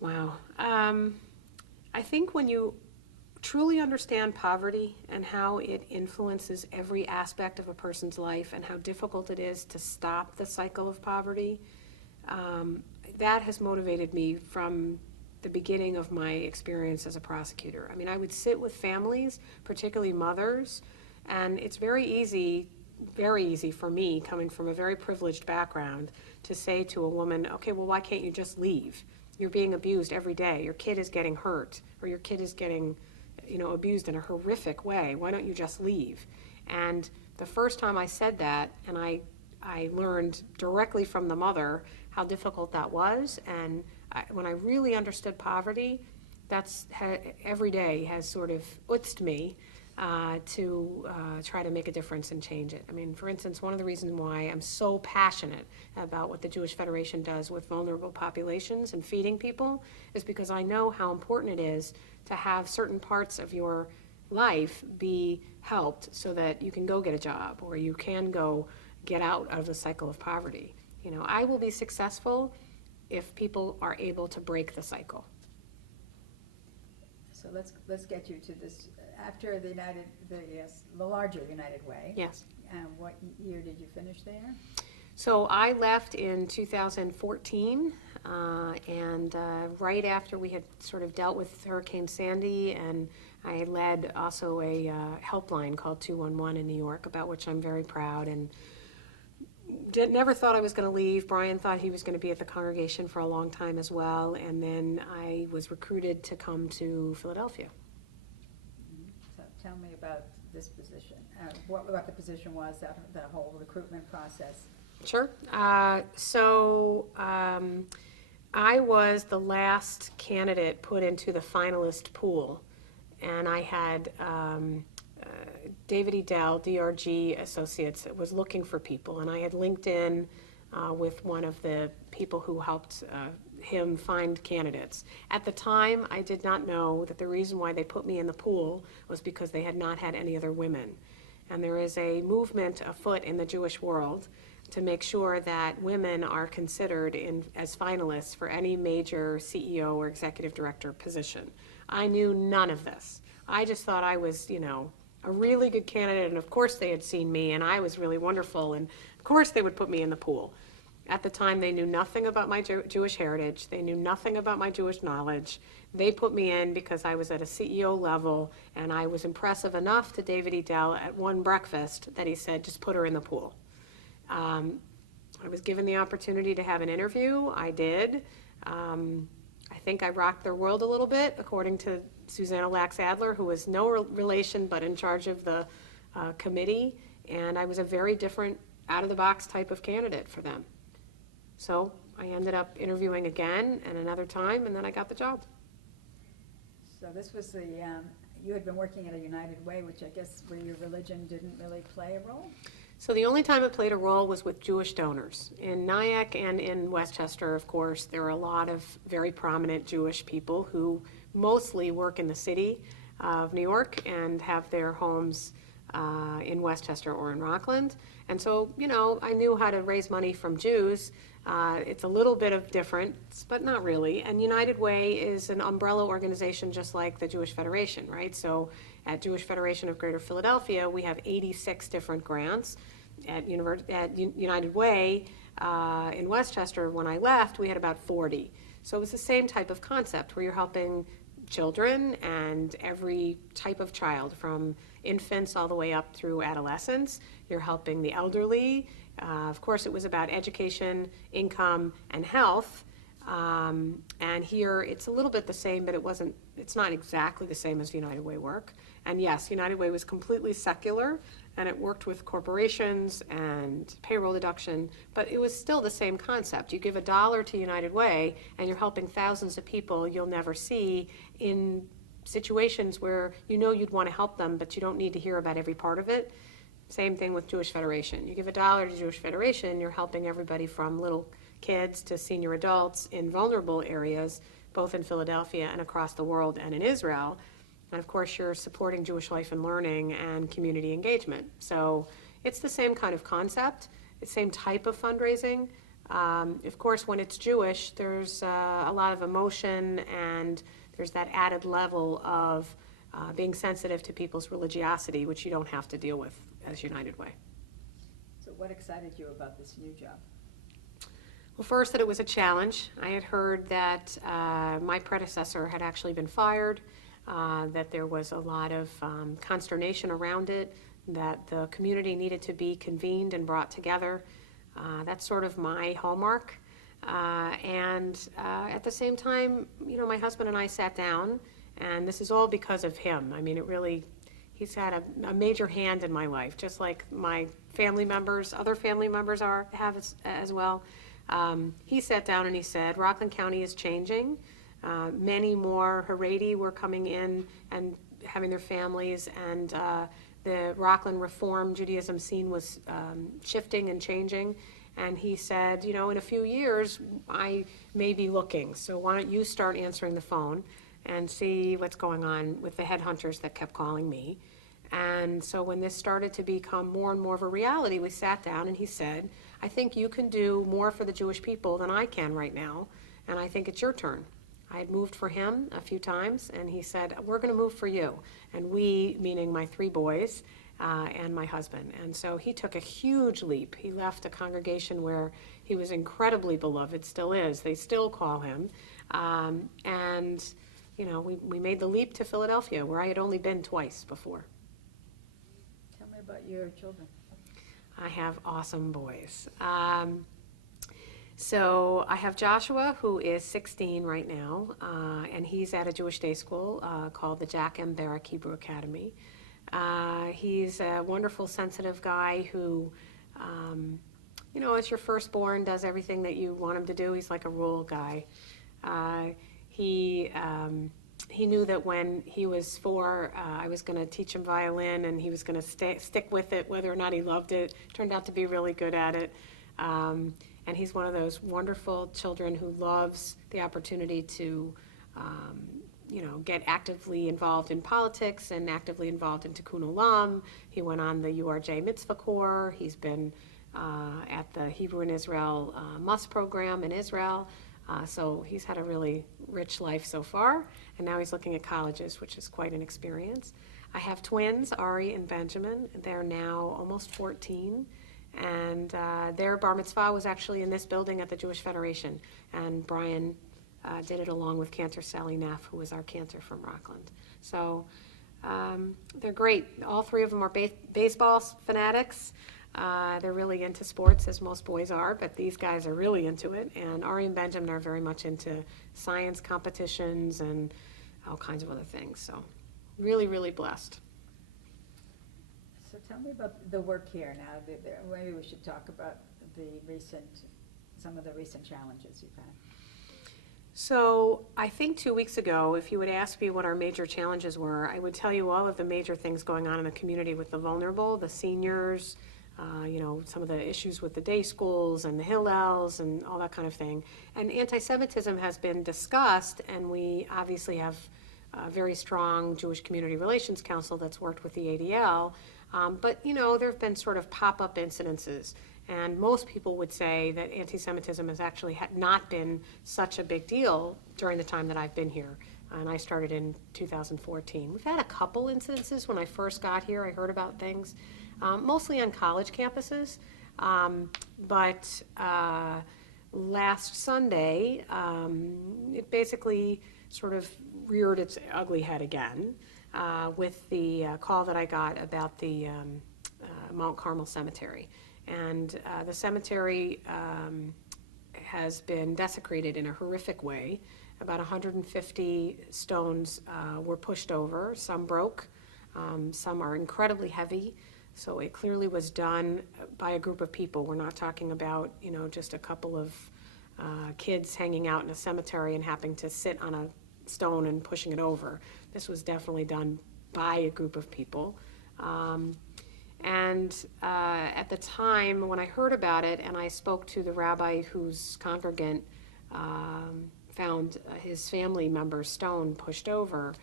Wow. I think when you truly understand poverty and how it influences every aspect of a person's life and how difficult it is to stop the cycle of poverty, that has motivated me from the beginning of my experience as a prosecutor. I mean, I would sit with families, particularly mothers, and it's very easy for me, coming from a very privileged background, to say to a woman, okay, well, why can't you just leave? You're being abused every day. Your kid is getting hurt, or your kid is getting, abused in a horrific way. Why don't you just leave? And the first time I said that, and I learned directly from the mother how difficult that was, and when I really understood poverty, that's every day has sort of utzed me to try to make a difference and change it. I mean, for instance, one of the reasons why I'm so passionate about what the Jewish Federation does with vulnerable populations and feeding people is because I know how important it is to have certain parts of your life be helped so that you can go get a job or you can go get out of the cycle of poverty. I will be successful if people are able to break the cycle. So let's get you to this. After the larger United Way. Yes. What year did you finish there? So I left in 2014, and right after we had sort of dealt with Hurricane Sandy, and I led also a helpline called 211 in New York, about which I'm very proud, and never thought I was going to leave. Brian thought he was going to be at the congregation for a long time as well, and then I was recruited to come to Philadelphia. So tell me about this position. What the position was, the whole recruitment process. Sure. So I was the last candidate put into the finalist pool, and I had David Edel, DRG Associates, was looking for people, and I had LinkedIn with one of the people who helped him find candidates. At the time, I did not know that the reason why they put me in the pool was because they had not had any other women. And there is a movement afoot in the Jewish world to make sure that women are considered as finalists for any major CEO or executive director position. I knew none of this. I just thought I was, a really good candidate, and of course they had seen me, and I was really wonderful, and of course they would put me in the pool. At the time, they knew nothing about my Jewish heritage. They knew nothing about my Jewish knowledge. They put me in because I was at a CEO level, and I was impressive enough to David Edel at one breakfast that he said, just put her in the pool. I was given the opportunity to have an interview. I did. I think I rocked their world a little bit, according to Susanna Lax Adler, who was no relation but in charge of the committee, and I was a very different, out-of-the-box type of candidate for them. So I ended up interviewing again and another time, and then I got the job. So this was you had been working at a United Way, which I guess where your religion didn't really play a role? So the only time it played a role was with Jewish donors. In Nyack and in Westchester, of course, there are a lot of very prominent Jewish people who mostly work in the city of New York and have their homes in Westchester or in Rockland. And so, I knew how to raise money from Jews. It's a little bit of difference, but not really. And United Way is an umbrella organization just like the Jewish Federation, right? So at Jewish Federation of Greater Philadelphia, we have 86 different grants. At United Way in Westchester, when I left, we had about 40. So it was the same type of concept where you're helping children and every type of child, from infants all the way up through adolescence. You're helping the elderly. Of course, it was about education, income, and health. And here it's a little bit the same, but it's not exactly the same as United Way work. And yes, United Way was completely secular, and it worked with corporations and payroll deduction, but it was still the same concept. You give $1 to United Way, and you're helping thousands of people you'll never see in situations where you'd want to help them, but you don't need to hear about every part of it. Same thing with Jewish Federation. You give $1 to Jewish Federation, you're helping everybody from little kids to senior adults in vulnerable areas, both in Philadelphia and across the world and in Israel. And of course, you're supporting Jewish life and learning and community engagement. So it's the same kind of concept, the same type of fundraising. Of course, when it's Jewish, there's a lot of emotion, and there's that added level of being sensitive to people's religiosity, which you don't have to deal with as United Way. So what excited you about this new job? Well, first, that it was a challenge. I had heard that my predecessor had actually been fired, that there was a lot of consternation around it, that the community needed to be convened and brought together. That's sort of my hallmark. And at the same time, my husband and I sat down, and this is all because of him. I mean, he's had a major hand in my life, just like my family members, other family members have as well. He sat down and he said, Rockland County is changing. Many more Haredi were coming in and having their families, and the Rockland Reform Judaism scene was shifting and changing. And he said, in a few years, I may be looking, so why don't you start answering the phone and see what's going on with the headhunters that kept calling me. And so when this started to become more and more of a reality, we sat down and he said, I think you can do more for the Jewish people than I can right now, and I think it's your turn. I had moved for him a few times, and he said, we're going to move for you. And we, meaning my 3 boys and my husband. And so he took a huge leap. He left a congregation where he was incredibly beloved, still is. They still call him. And, we made the leap to Philadelphia, where I had only been twice before. Tell me about your children. I have awesome boys. So I have Joshua, who is 16 right now, and he's at a Jewish day school called the Jack M. Barrack Hebrew Academy. He's a wonderful, sensitive guy who, as your firstborn, does everything that you want him to do. He's like a rule guy. He knew that when he was 4, I was going to teach him violin, and he was going to stick with it, whether or not he loved it. Turned out to be really good at it. And he's one of those wonderful children who loves the opportunity to get actively involved in politics and actively involved in Tikkun Olam. He went on the URJ Mitzvah Corps. He's been at the Hebrew in Israel MUS program in Israel. So he's had a really rich life so far, and now he's looking at colleges, which is quite an experience. I have twins, Ari and Benjamin. They're now almost 14, and their bar mitzvah was actually in this building at the Jewish Federation, and Brian did it along with Cantor Sally Neff, who was our cantor from Rockland. So they're great. All three of them are baseball fanatics. They're really into sports, as most boys are, but these guys are really into it. And Ari and Benjamin are very much into science competitions and all kinds of other things. So really, really blessed. So tell me about the work here now. Maybe we should talk about some of the recent challenges you've had. So I think 2 weeks ago, if you would ask me what our major challenges were, I would tell you all of the major things going on in the community with the vulnerable, the seniors, some of the issues with the day schools and the Hillels and all that kind of thing. And anti-Semitism has been discussed, and we obviously have a very strong Jewish Community Relations Council that's worked with the ADL. But there have been sort of pop-up incidences. And most people would say that anti-Semitism has actually not been such a big deal during the time that I've been here. And I started in 2014. We've had a couple incidences when I first got here. I heard about things, mostly on college campuses. But last Sunday, it basically sort of reared its ugly head again with the call that I got about the Mount Carmel Cemetery. And the cemetery has been desecrated in a horrific way. About 150 stones were pushed over. Some broke. Some are incredibly heavy. So it clearly was done by a group of people. We're not talking about, just a couple of kids hanging out in a cemetery and having to sit on a stone and pushing it over. This was definitely done by a group of people. And at the time when I heard about it and I spoke to the rabbi whose congregant found his family member's stone pushed over,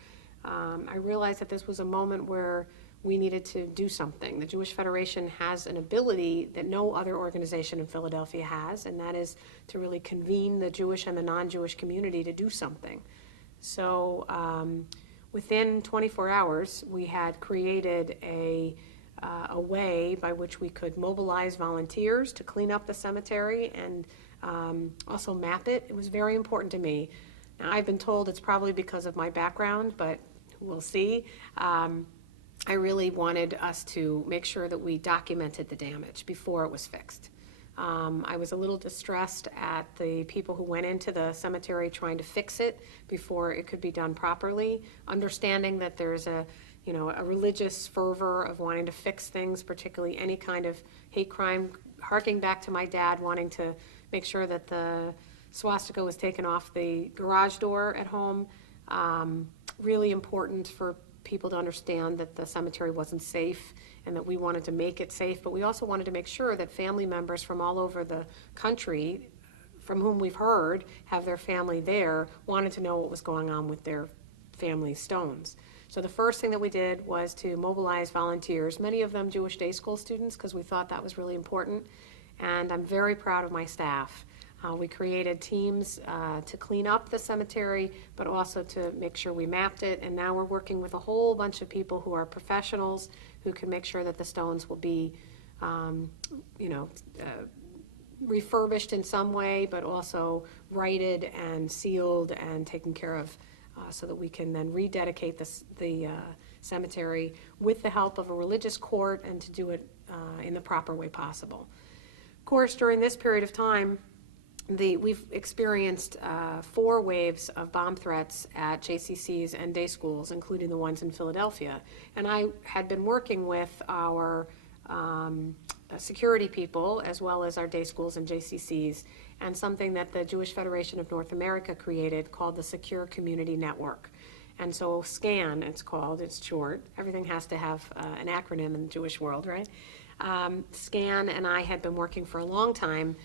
I realized that this was a moment where we needed to do something. The Jewish Federation has an ability that no other organization in Philadelphia has, and that is to really convene the Jewish and the non-Jewish community to do something. So within 24 hours, we had created a way by which we could mobilize volunteers to clean up the cemetery and also map it. It was very important to me. Now, I've been told it's probably because of my background, but we'll see. I really wanted us to make sure that we documented the damage before it was fixed. I was a little distressed at the people who went into the cemetery trying to fix it before it could be done properly, understanding that there's a religious fervor of wanting to fix things, particularly any kind of hate crime, harking back to my dad wanting to make sure that the swastika was taken off the garage door at home. Really important for people to understand that the cemetery wasn't safe and that we wanted to make it safe, but we also wanted to make sure that family members from all over the country, from whom we've heard have their family there, wanted to know what was going on with their family stones. So the first thing that we did was to mobilize volunteers, many of them Jewish day school students, because we thought that was really important. And I'm very proud of my staff. We created teams to clean up the cemetery, but also to make sure we mapped it. And now we're working with a whole bunch of people who are professionals who can make sure that the stones will be, refurbished in some way, but also righted and sealed and taken care of so that we can then rededicate the cemetery with the help of a religious court and to do it in the proper way possible. Of course, during this period of time, we've experienced 4 waves of bomb threats at JCCs and day schools, including the ones in Philadelphia. And I had been working with our security people as well as our day schools and JCCs, and something that the Jewish Federation of North America created called the Secure Community Network. And so SCAN, it's called, it's short. Everything has to have an acronym in the Jewish world, right? SCAN and I had been working for a long time,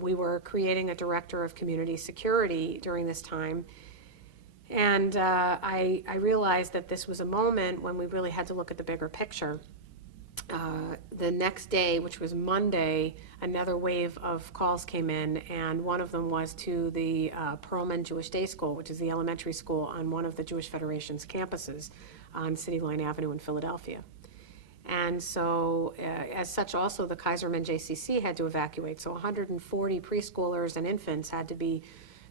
We were creating a director of community security during this time. And I realized that this was a moment when we really had to look at the bigger picture. The next day, which was Monday, another wave of calls came in, and one of them was to the Perlman Jewish Day School, which is the elementary school on one of the Jewish Federation's campuses on City Line Avenue in Philadelphia. And so, as such, also the Kaiserman JCC had to evacuate. So 140 preschoolers and infants had to be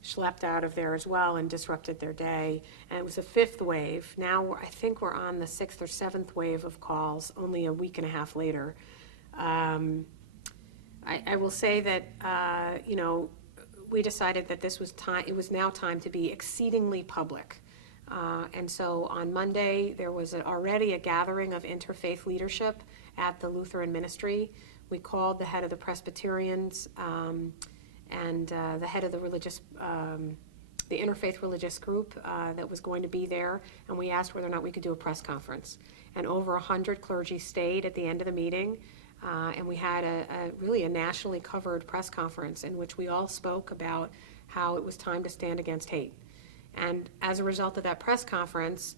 schlepped out of there as well and disrupted their day. And it was a fifth wave. Now I think we're on the sixth or seventh wave of calls, only a week and a half later. I will say that, we decided that this was time, it was now time to be exceedingly public. And so on Monday, there was already a gathering of interfaith leadership at the Lutheran ministry. We called the head of the Presbyterians and the head of the the interfaith religious group that was going to be there, and we asked whether or not we could do a press conference. And over 100 clergy stayed at the end of the meeting, and we had really a nationally covered press conference in which we all spoke about how it was time to stand against hate. And as a result of that press conference,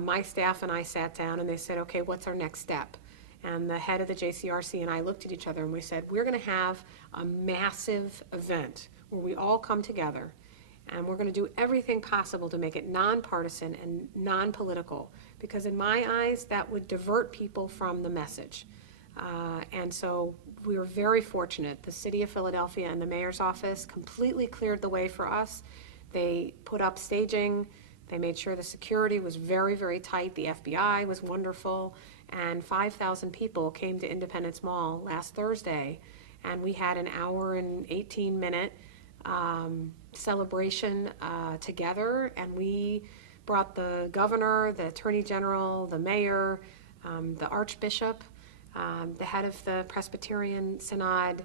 my staff and I sat down and they said, okay, what's our next step? And the head of the JCRC and I looked at each other and we said, we're going to have a massive event where we all come together and we're going to do everything possible to make it nonpartisan and non-political, because in my eyes, that would divert people from the message. And so we were very fortunate. The city of Philadelphia and the mayor's office completely cleared the way for us. They put up staging. They made sure the security was very, very tight. The FBI was wonderful. And 5,000 people came to Independence Mall last Thursday. And we had an hour and 18-minute celebration together. And we brought the governor, the attorney general, the mayor, the archbishop, the head of the Presbyterian Synod,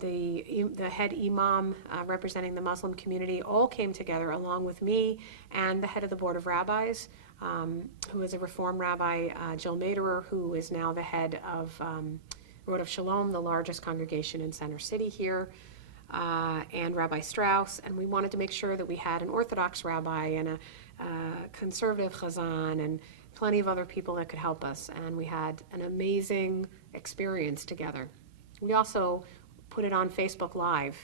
the head imam representing the Muslim community, all came together along with me and the head of the Board of Rabbis, who is a Reform Rabbi, Jill Maderer, who is now the head of Road of Shalom, the largest congregation in Center City here, and Rabbi Strauss. And we wanted to make sure that we had an Orthodox rabbi and a conservative chazan and plenty of other people that could help us. And we had an amazing experience together. We also put it on Facebook Live,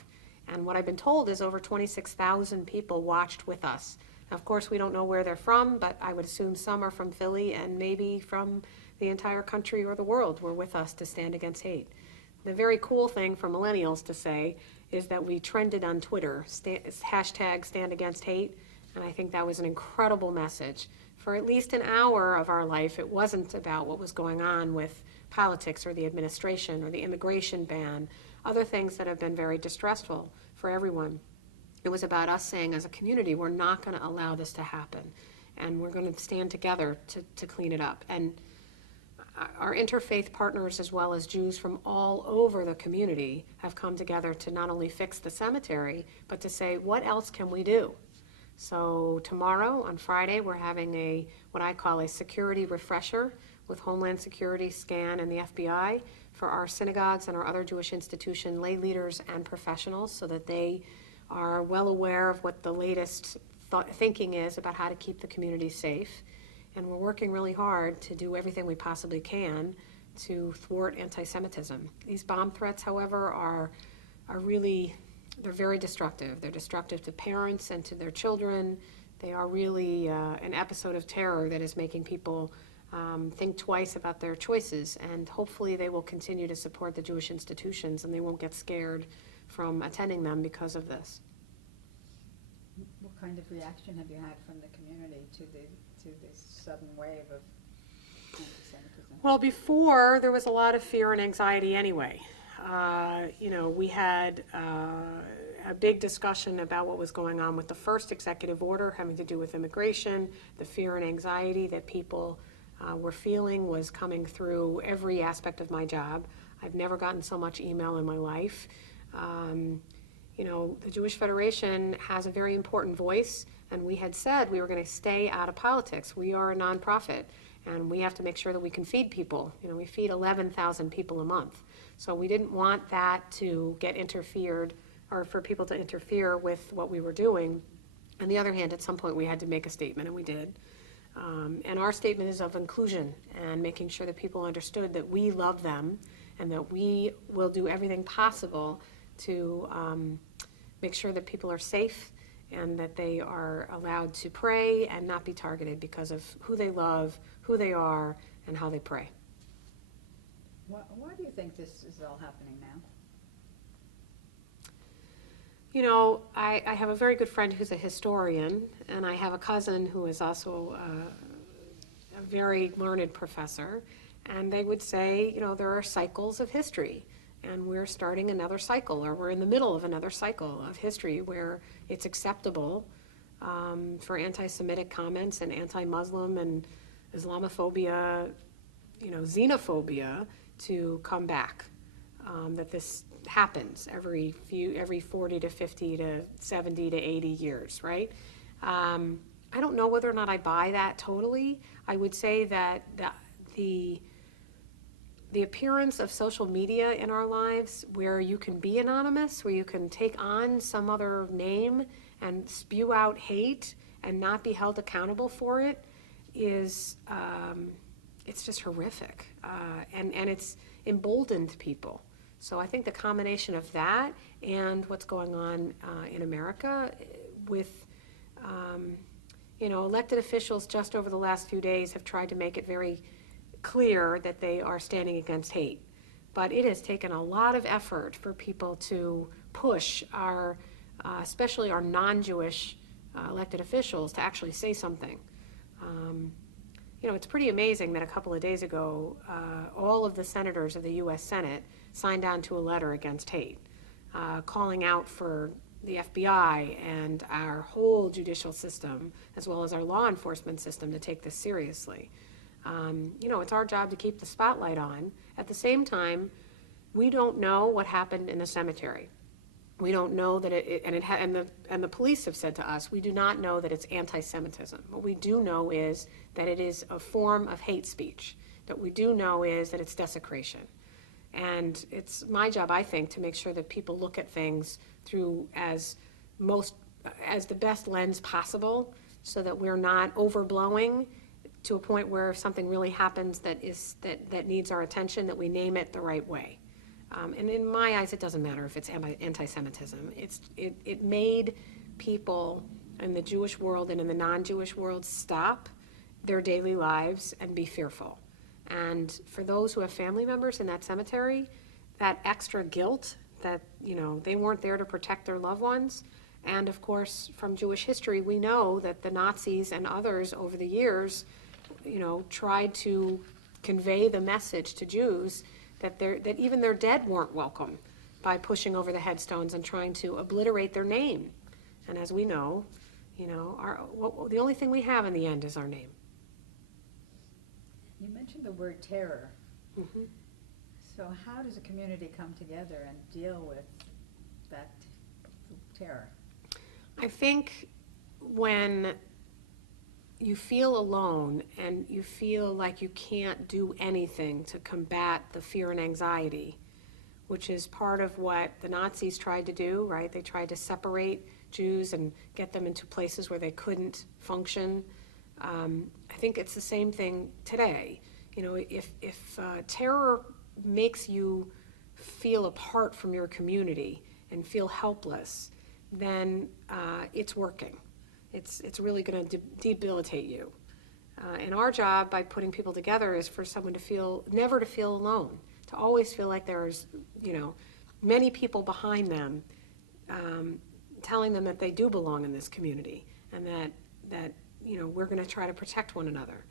and what I've been told is over 26,000 people watched with us. Now, of course, we don't know where they're from, but I would assume some are from Philly and maybe from the entire country or the world were with us to stand against hate. The very cool thing for millennials to say is that we trended on Twitter, hashtag stand against hate, and I think that was an incredible message. For at least an hour of our life, it wasn't about what was going on with politics or the administration or the immigration ban, other things that have been very distressful for everyone. It was about us saying as a community, we're not going to allow this to happen, and we're going to stand together to clean it up. And our interfaith partners, as well as Jews from all over the community, have come together to not only fix the cemetery, but to say, what else can we do? So tomorrow, on Friday, we're having what I call a security refresher with Homeland Security, SCAN, and the FBI for our synagogues and our other Jewish institution lay leaders and professionals, so that they are well aware of what the latest thinking is about how to keep the community safe. And we're working really hard to do everything we possibly can to thwart anti-Semitism. These bomb threats, however, are really, they're very destructive. They're destructive to parents and to their children. They are really an episode of terror that is making people think twice about their choices, and hopefully they will continue to support the Jewish institutions and they won't get scared from attending them because of this. What kind of reaction have you had from the community to this sudden wave of anti-Semitism? Well, before, there was a lot of fear and anxiety anyway. We had a big discussion about what was going on with the first executive order having to do with immigration. The fear and anxiety that people were feeling was coming through every aspect of my job. I've never gotten so much email in my life. The Jewish Federation has a very important voice, and we had said we were going to stay out of politics. We are a nonprofit, And we have to make sure that we can feed people. You know, we feed 11,000 people a month. So we didn't want that to get interfered, or for people to interfere with what we were doing. On the other hand, at some point we had to make a statement, and we did. And our statement is of inclusion and making sure that people understood that we love them and that we will do everything possible to make sure that people are safe and that they are allowed to pray and not be targeted because of who they love, who they are, and how they pray. Why do you think this is all happening now? You know, I have a very good friend who's a historian, and I have a cousin who is also a very learned professor, and they would say, you know, there are cycles of history, and we're starting another cycle, or we're in the middle of another cycle of history where it's acceptable for anti-Semitic comments and anti-Muslim and Islamophobia, you know, xenophobia to come back. That this happens every 40 to 50 to 70 to 80 years, right? I don't know whether or not I buy that totally. I would say that the appearance of social media in our lives, where you can be anonymous, where you can take on some other name and spew out hate and not be held accountable for it, is it's just horrific, and it's emboldened people. So I think the combination of that and what's going on in America with, you know, elected officials just over the last few days have tried to make it very clear that they are standing against hate. But it has taken a lot of effort for people to push our, especially our non-Jewish elected officials, to actually say something. You know, it's pretty amazing that a couple of days ago, all of the senators of the U.S. Senate signed on to a letter against hate, calling out for the FBI and our whole judicial system, as well as our law enforcement system, to take this seriously. You know, it's our job to keep the spotlight on. At the same time, we don't know what happened in the cemetery. We don't know that and the police have said to us, we do not know that it's anti-Semitism. What we do know is that it is a form of hate speech. That we do know is that it's desecration. And it's my job, I think, to make sure that people look at things through as the best lens possible, so that we're not overblowing to a point where if something really happens that needs our attention, that we name it the right way. And in my eyes, it doesn't matter if it's anti-Semitism. It made people in the Jewish world and in the non-Jewish world stop their daily lives and be fearful. And for those who have family members in that cemetery, that extra guilt that, you know, they weren't there to protect their loved ones. And of course, from Jewish history, we know that the Nazis and others over the years, you know, tried to convey the message to Jews that even their dead weren't welcome, by pushing over the headstones and trying to obliterate their name. And as we know, you know, the only thing we have in the end is our name. You mentioned the word terror. Mm-hmm. So how does a community come together and deal with that terror? I think when you feel alone and you feel like you can't do anything to combat the fear and anxiety, which is part of what the Nazis tried to do, right? They tried to separate Jews and get them into places where they couldn't function. I think it's the same thing today. You know, if terror makes you feel apart from your community and feel helpless, then it's working. It's really going to debilitate you. And our job, by putting people together, is for someone to never to feel alone, to always feel like there's, you know, many people behind them, telling them that they do belong in this community, and that you know, we're going to try to protect one another.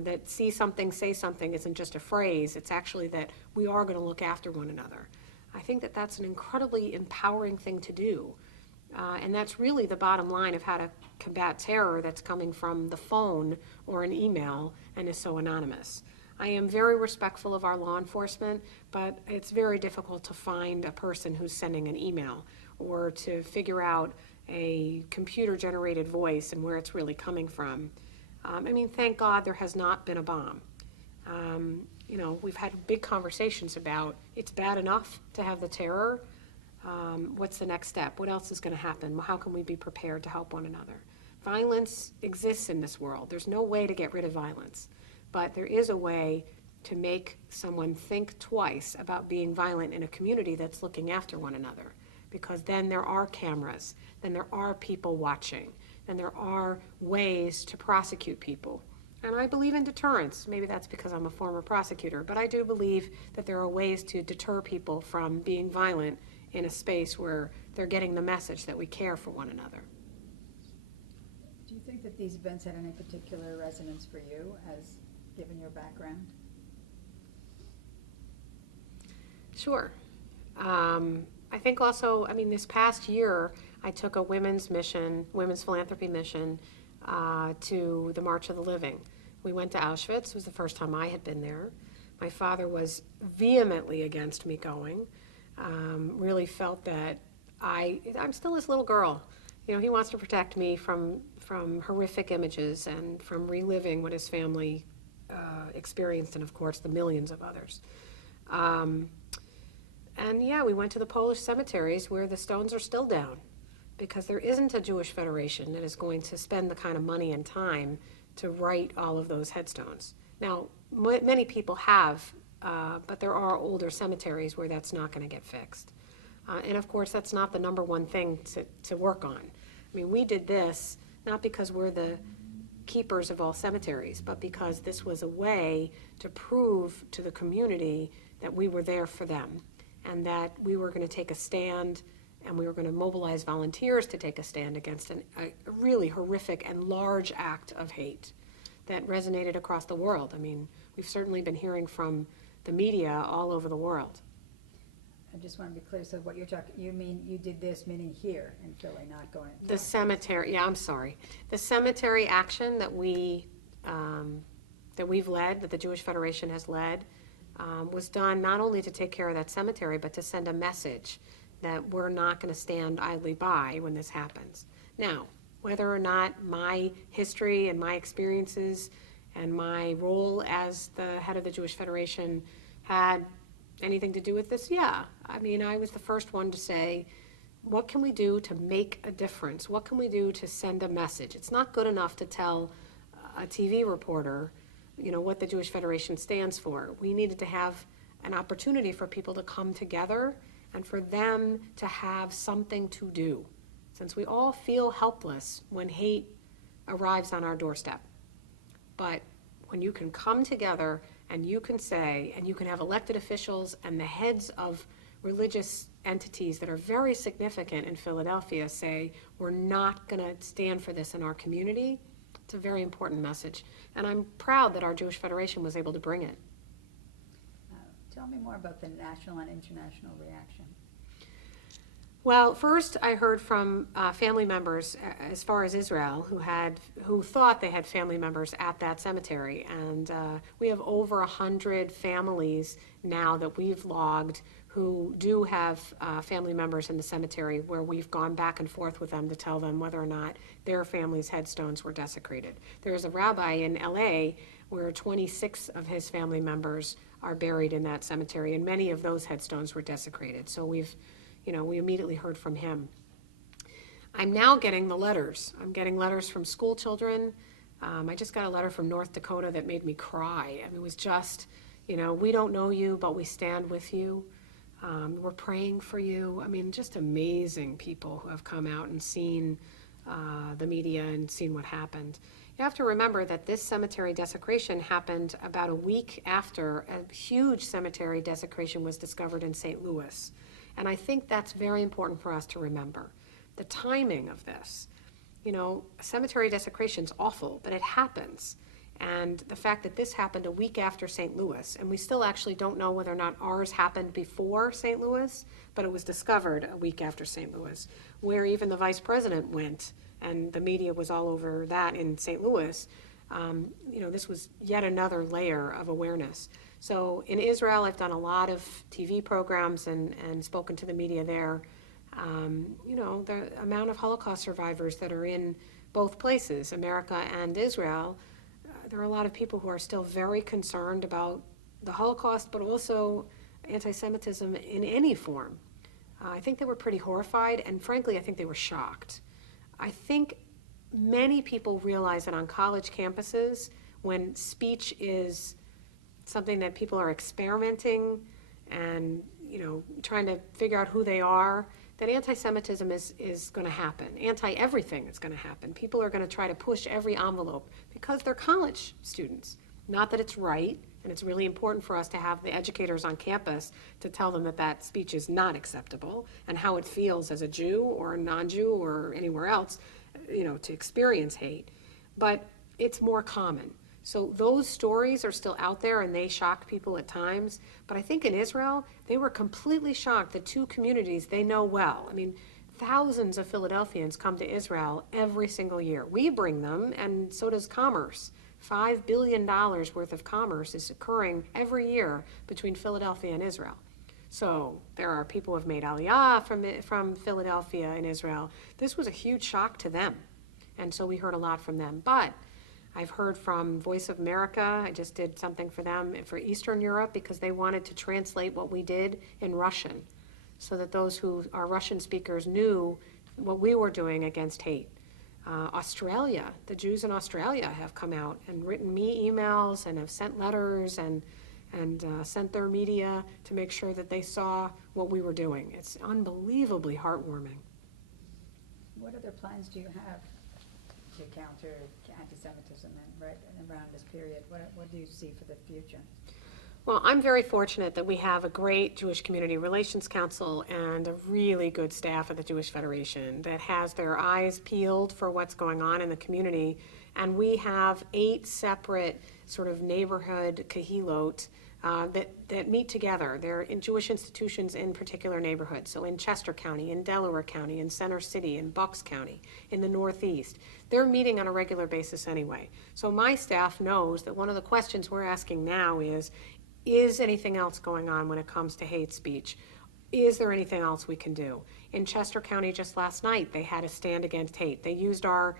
That see something, say something isn't just a phrase. It's actually that we are going to look after one another. I think that that's an incredibly empowering thing to do. And that's really the bottom line of how to combat terror that's coming from the phone or an email and is so anonymous. I am very respectful of our law enforcement, but it's very difficult to find a person who's sending an email or to figure out a computer-generated voice and where it's really coming from. Thank God there has not been a bomb. We've had big conversations about it's bad enough to have the terror. What's the next step? What else is going to happen? How can we be prepared to help one another? Violence exists in this world. There's no way to get rid of violence, but there is a way to make someone think twice about being violent in a community that's looking after one another, because then there are cameras, then there are people watching, and there are ways to prosecute people. And I believe in deterrence. Maybe that's because I'm a former prosecutor, but I do believe that there are ways to deter people from being violent in a space where they're getting the message that we care for one another. Do you think that these events had any particular resonance for you, as given your background? Sure. I think also, this past year, I took a women's philanthropy mission to the March of the Living. We went to Auschwitz. It was the first time I had been there. My father was vehemently against me going. Really felt that I'm still this little girl. He wants to protect me from horrific images and from reliving what his family experienced, and of course the millions of others. We went to the Polish cemeteries where the stones are still down, because there isn't a Jewish Federation that is going to spend the kind of money and time to write all of those headstones. Now, many people have, but there are older cemeteries where that's not going to get fixed. And of course, that's not the number one thing to work on. We did this not because we're the keepers of all cemeteries, but because this was a way to prove to the community that we were there for them, and that we were going to take a stand, and we were going to mobilize volunteers to take a stand against a really horrific and large act of hate that resonated across the world. We've certainly been hearing from the media all over the world. I just want to be clear, so what you're talking, you mean you did this, meaning here in Philly, not going... The cemetery, I'm sorry. The cemetery action that we've led, that the Jewish Federation has led, was done not only to take care of that cemetery, but to send a message that we're not going to stand idly by when this happens. Now, whether or not my history and my experiences and my role as the head of the Jewish Federation had anything to do with this, yeah. I was the first one to say, what can we do to make a difference? What can we do to send a message? It's not good enough to tell a TV reporter, what the Jewish Federation stands for. We needed to have an opportunity for people to come together and for them to have something to do, since we all feel helpless when hate arrives on our doorstep. But when you can come together and you can say, and you can have elected officials and the heads of religious entities that are very significant in Philadelphia say, we're not going to stand for this in our community, it's a very important message. And I'm proud that our Jewish Federation was able to bring it. Tell me more about the national and international reaction. Well, first I heard from family members as far as Israel who thought they had family members at that cemetery, and we have over 100 families now that we've logged who do have family members in the cemetery, where we've gone back and forth with them to tell them whether or not their family's headstones were desecrated. There's a rabbi in LA where 26 of his family members are buried in that cemetery, and many of those headstones were desecrated. So we immediately heard from him. I'm now getting the letters. I'm getting letters from school children. I just got a letter from North Dakota that made me cry. It was just, we don't know you, but we stand with you. We're praying for you. Just amazing people who have come out and seen the media and seen what happened. You have to remember that this cemetery desecration happened about a week after a huge cemetery desecration was discovered in St. Louis. And I think that's very important for us to remember. The timing of this. Cemetery desecration is awful, but it happens. And the fact that this happened a week after St. Louis, and we still actually don't know whether or not ours happened before St. Louis, but it was discovered a week after St. Louis, where even the vice president went, and the media was all over that in St. Louis. This was yet another layer of awareness. So in Israel, I've done a lot of TV programs and spoken to the media there. The amount of Holocaust survivors that are in both places, America and Israel, there are a lot of people who are still very concerned about the Holocaust, but also anti-Semitism in any form. I think they were pretty horrified, and frankly, I think they were shocked. I think many people realize that on college campuses, when speech is something that people are experimenting and, you know, trying to figure out who they are, that anti-Semitism is going to happen. Anti-everything is going to happen. People are going to try to push every envelope because they're college students. Not that it's right, and it's really important for us to have the educators on campus to tell them that that speech is not acceptable and how it feels as a Jew or a non-Jew or anywhere else, you know, to experience hate. But it's more common. So those stories are still out there, and they shock people at times. But I think in Israel, they were completely shocked that two communities they know well. I mean, thousands of Philadelphians come to Israel every single year. We bring them, and so does commerce. $5 billion worth of commerce is occurring every year between Philadelphia and Israel. So there are people who have made aliyah from Philadelphia and Israel. This was a huge shock to them. And so we heard a lot from them. But I've heard from Voice of America. I just did something for them for Eastern Europe because they wanted to translate what we did in Russian so that those who are Russian speakers knew what we were doing against hate. Australia, the Jews in Australia have come out and written me emails and have sent letters and sent their media to make sure that they saw what we were doing. It's unbelievably heartwarming. What other plans do you have to counter anti-Semitism and around this period? What do you see for the future? Well, I'm very fortunate that we have a great Jewish Community Relations Council and a really good staff at the Jewish Federation that has their eyes peeled for what's going on in the community. And we have 8 separate sort of neighborhood kahilot that meet together. They're in Jewish institutions in particular neighborhoods. So in Chester County, in Delaware County, in Center City, in Bucks County, in the Northeast. They're meeting on a regular basis anyway. So my staff knows that one of the questions we're asking now is anything else going on when it comes to hate speech? Is there anything else we can do? In Chester County just last night, they had a stand against hate. They used our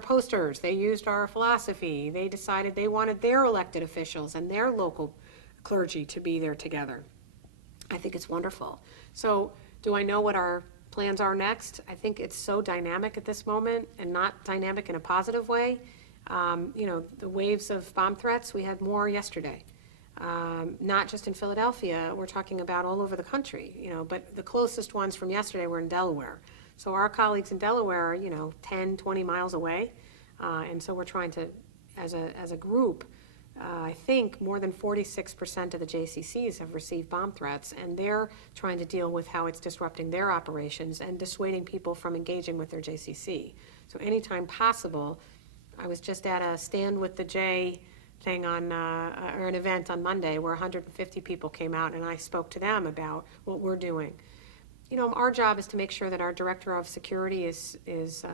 posters, they used our philosophy, they decided they wanted their elected officials and their local clergy to be there together. I think it's wonderful. So do I know what our plans are next? I think it's so dynamic at this moment and not dynamic in a positive way. You know, the waves of bomb threats, we had more yesterday. Not just in Philadelphia, we're talking about all over the country, you know, but the closest ones from yesterday were in Delaware. So our colleagues in Delaware are, you know, 10, 20 miles away. And so we're trying to, as a group, I think more than 46% of the JCCs have received bomb threats, and they're trying to deal with how it's disrupting their operations and dissuading people from engaging with their JCC. So anytime possible, I was just at a Stand with the J thing on, or an event on Monday where 150 people came out, and I spoke to them about what we're doing. You know, our job is to make sure that our director of security is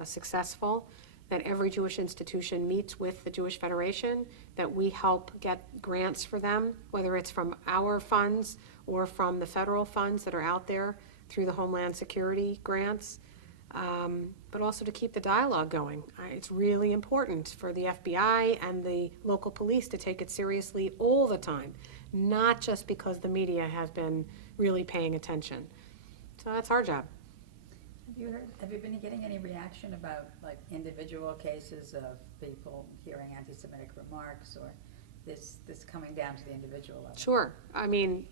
successful, that every Jewish institution meets with the Jewish Federation, that we help get grants for them, whether it's from our funds or from the federal funds that are out there through the Homeland Security grants, but also to keep the dialogue going. It's really important for the FBI and the local police to take it seriously all the time, not just because the media has been really paying attention. So that's our job. Have you been getting any reaction about like individual cases of people hearing anti-Semitic remarks, or this coming down to the individual level? Sure. I mean,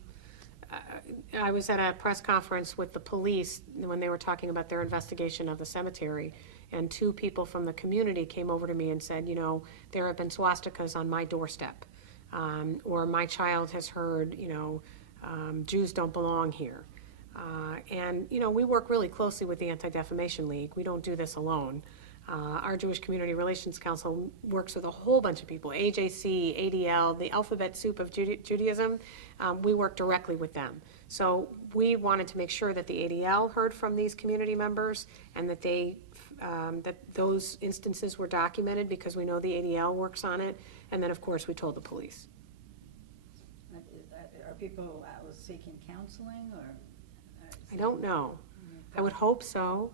I was at a press conference with the police when they were talking about their investigation of the cemetery, and 2 people from the community came over to me and said, you know, there have been swastikas on my doorstep, or my child has heard, you know, Jews don't belong here. And, you know, we work really closely with the Anti-Defamation League. We don't do this alone. Our Jewish Community Relations Council works with a whole bunch of people, AJC, ADL, the alphabet soup of Judaism. We work directly with them. So we wanted to make sure that the ADL heard from these community members and that that those instances were documented, because we know the ADL works on it. And then, of course, we told the police. Are people seeking counseling, or? I don't know. I would hope so.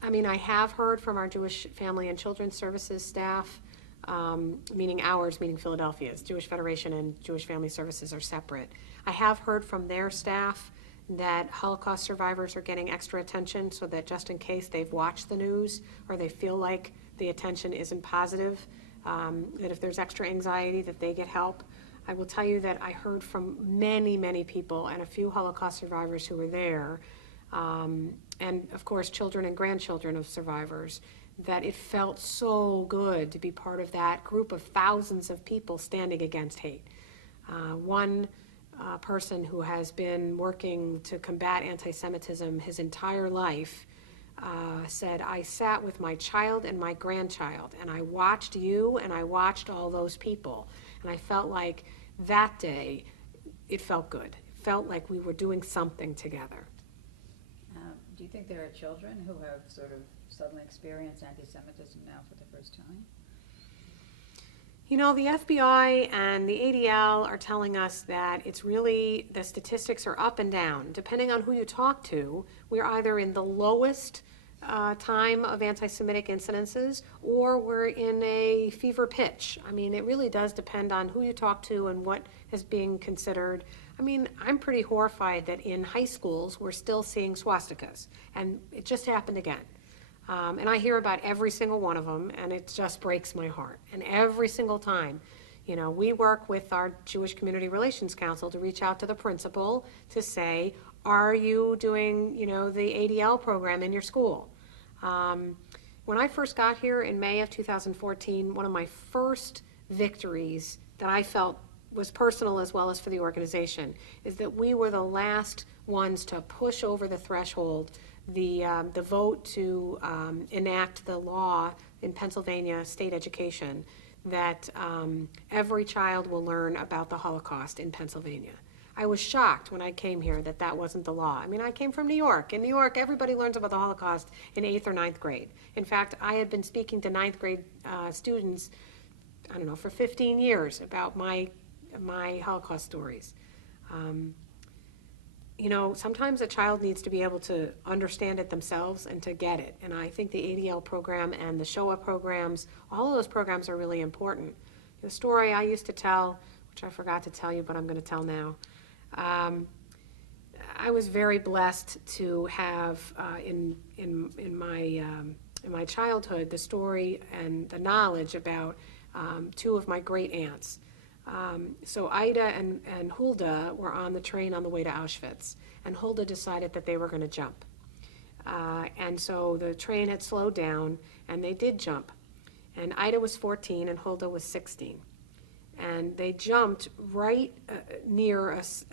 I mean, I have heard from our Jewish Family and Children's Services staff meaning ours, meaning Philadelphia's. Jewish Federation and Jewish Family Services are separate. I have heard from their staff that Holocaust survivors are getting extra attention so that just in case they've watched the news or they feel like the attention isn't positive, that if there's extra anxiety that they get help. I will tell you that I heard from many, many people and a few Holocaust survivors who were there, and of course children and grandchildren of survivors, that it felt so good to be part of that group of thousands of people standing against hate. One person who has been working to combat anti-Semitism his entire life said, I sat with my child and my grandchild, and I watched you and I watched all those people, and I felt like that day, it felt good. It felt like we were doing something together. Do you think there are children who have sort of suddenly experienced anti-Semitism now for the first time? You know, the FBI and the ADL are telling us that it's really, the statistics are up and down. Depending on who you talk to, we're either in the lowest time of anti-Semitic incidences or we're in a fever pitch. I mean, it really does depend on who you talk to and what is being considered. I mean, I'm pretty horrified that in high schools we're still seeing swastikas, and it just happened again. And I hear about every single one of them, and it just breaks my heart. And every single time, you know, we work with our Jewish Community Relations Council to reach out to the principal to say, are you doing, you know, the ADL program in your school? When I first got here in May of 2014, one of my first victories that I felt was personal as well as for the organization is that we were the last ones to push over the threshold the vote to enact the law in Pennsylvania state education that every child will learn about the Holocaust in Pennsylvania. I was shocked when I came here that that wasn't the law. I mean, I came from New York. In New York, everybody learns about the Holocaust in 8th or 9th grade. In fact, I had been speaking to 9th grade students, I don't know, for 15 years about my Holocaust stories. You know, sometimes a child needs to be able to understand it themselves and to get it. And I think the ADL program and the Shoah programs, all of those programs are really important. The story I used to tell, which I forgot to tell you, but I'm going to tell now. I was very blessed to have in my childhood the story and the knowledge about two of my great aunts. So Ida and Hulda were on the train on the way to Auschwitz, and Hulda decided that they were going to jump. And so the train had slowed down, and they did jump. And Ida was 14, and Hulda was 16. And they jumped right near us,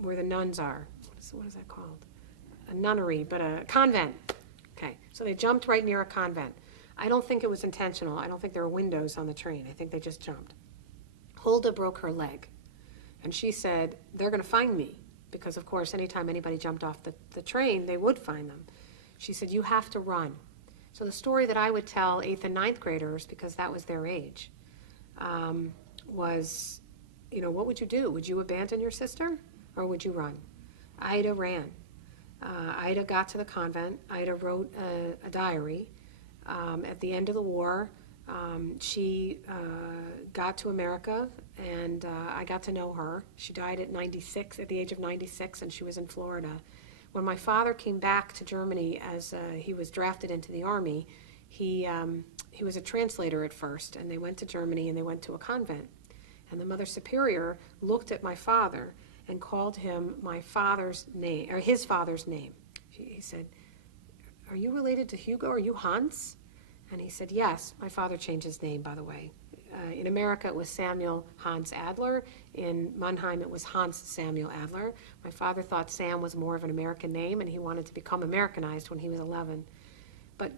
where the nuns are. What is that called? A nunnery, but a convent. Okay, so they jumped right near a convent. I don't think it was intentional. I don't think there were windows on the train. I think they just jumped. Hulda broke her leg. And she said, they're going to find me. Because, of course, anytime anybody jumped off the train, they would find them. She said, you have to run. So the story that I would tell 8th and 9th graders, because that was their age, was, you know, what would you do? Would you abandon your sister or would you run? Ida ran. Ida got to the convent. Ida wrote a diary. At the end of the war, she got to America, and I got to know her. She died at the age of 96, and she was in Florida. When my father came back to Germany as he was drafted into the army, he was a translator at first, and they went to Germany and they went to a convent. And the Mother Superior looked at my father and called him my father's name, or his father's name. He said, are you related to Hugo? Are you Hans? And he said, yes. My father changed his name, by the way. In America, it was Samuel Hans Adler. In Mannheim, it was Hans Samuel Adler. My father thought Sam was more of an American name, and he wanted to become Americanized when he was 11. But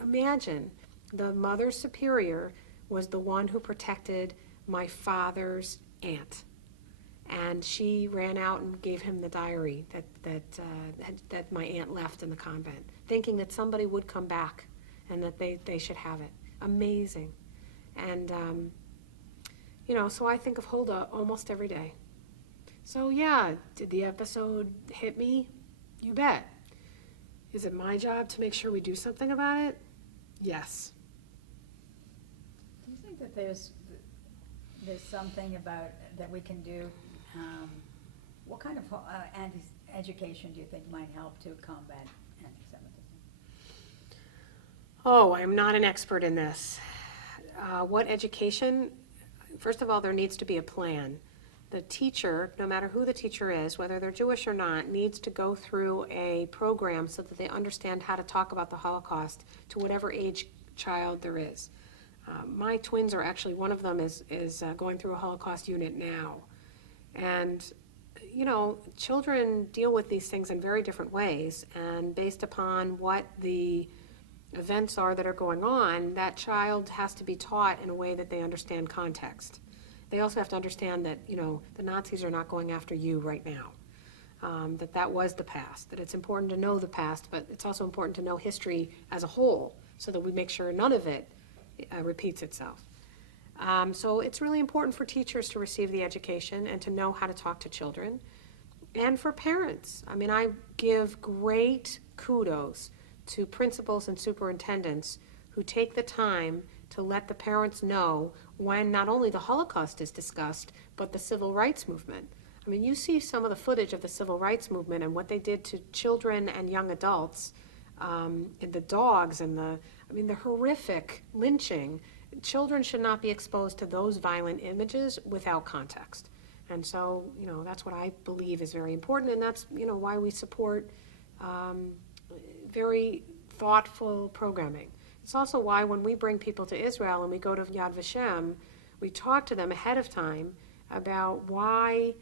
imagine, the Mother Superior was the one who protected my father's aunt. And she ran out and gave him the diary that my aunt left in the convent, thinking that somebody would come back and that they should have it. Amazing. And, you know, so I think of Hulda almost every day. So yeah, did the episode hit me? You bet. Is it my job to make sure we do something about it? Yes. that there's something about that we can do? What kind of education do you think might help to combat anti-Semitism? Oh, I'm not an expert in this. What education? First of all, there needs to be a plan. The teacher, no matter who the teacher is, whether they're Jewish or not, needs to go through a program so that they understand how to talk about the Holocaust to whatever age child there is. My twins are actually, one of them is going through a Holocaust unit now. And, you know, children deal with these things in very different ways, and based upon what the events are that are going on, that child has to be taught in a way that they understand context. They also have to understand that, you know, the Nazis are not going after you right now, that was the past, that it's important to know the past, but it's also important to know history as a whole so that we make sure none of it repeats itself. So it's really important for teachers to receive the education and to know how to talk to children, and for parents. I mean, I give great kudos to principals and superintendents who take the time to let the parents know when not only the Holocaust is discussed, but the civil rights movement. I mean, you see some of the footage of the civil rights movement and what they did to children and young adults, and the dogs and the horrific lynching. Children should not be exposed to those violent images without context. And so, you know, that's what I believe is very important, and that's, you know, why we support very thoughtful programming. It's also why when we bring people to Israel and we go to Yad Vashem, we talk to them ahead of time about why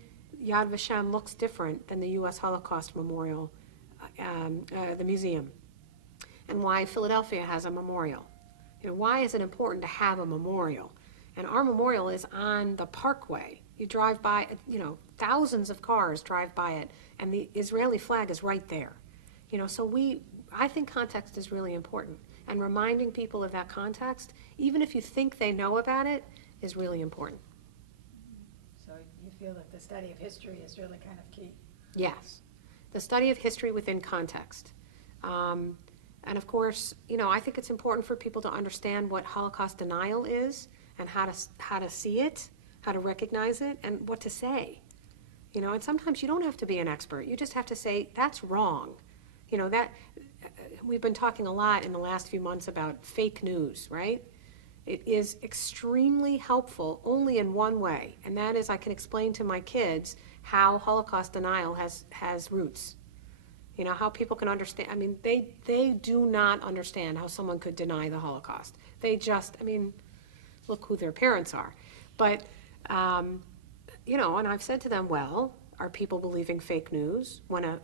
Yad Vashem looks different than the U.S. Holocaust Memorial, the museum, and why Philadelphia has a memorial. You know, why is it important to have a memorial? And our memorial is on the parkway. You drive by, you know, thousands of cars drive by it, and the Israeli flag is right there. You know, so I think context is really important, and reminding people of that context, even if you think they know about it, is really important. So you feel that the study of history is really kind of key? Yes, the study of history within context. And of course, you know, I think it's important for people to understand what Holocaust denial is, and how to see it, how to recognize it, and what to say. You know, and sometimes you don't have to be an expert. You just have to say, that's wrong. You know, that we've been talking a lot in the last few months about fake news, right? It is extremely helpful only in one way, and that is I can explain to my kids how Holocaust denial has roots. You know, how people can understand. I mean, they do not understand how someone could deny the Holocaust. They just, I mean, look who their parents are. But, you know, and I've said to them, well, are people believing fake news when a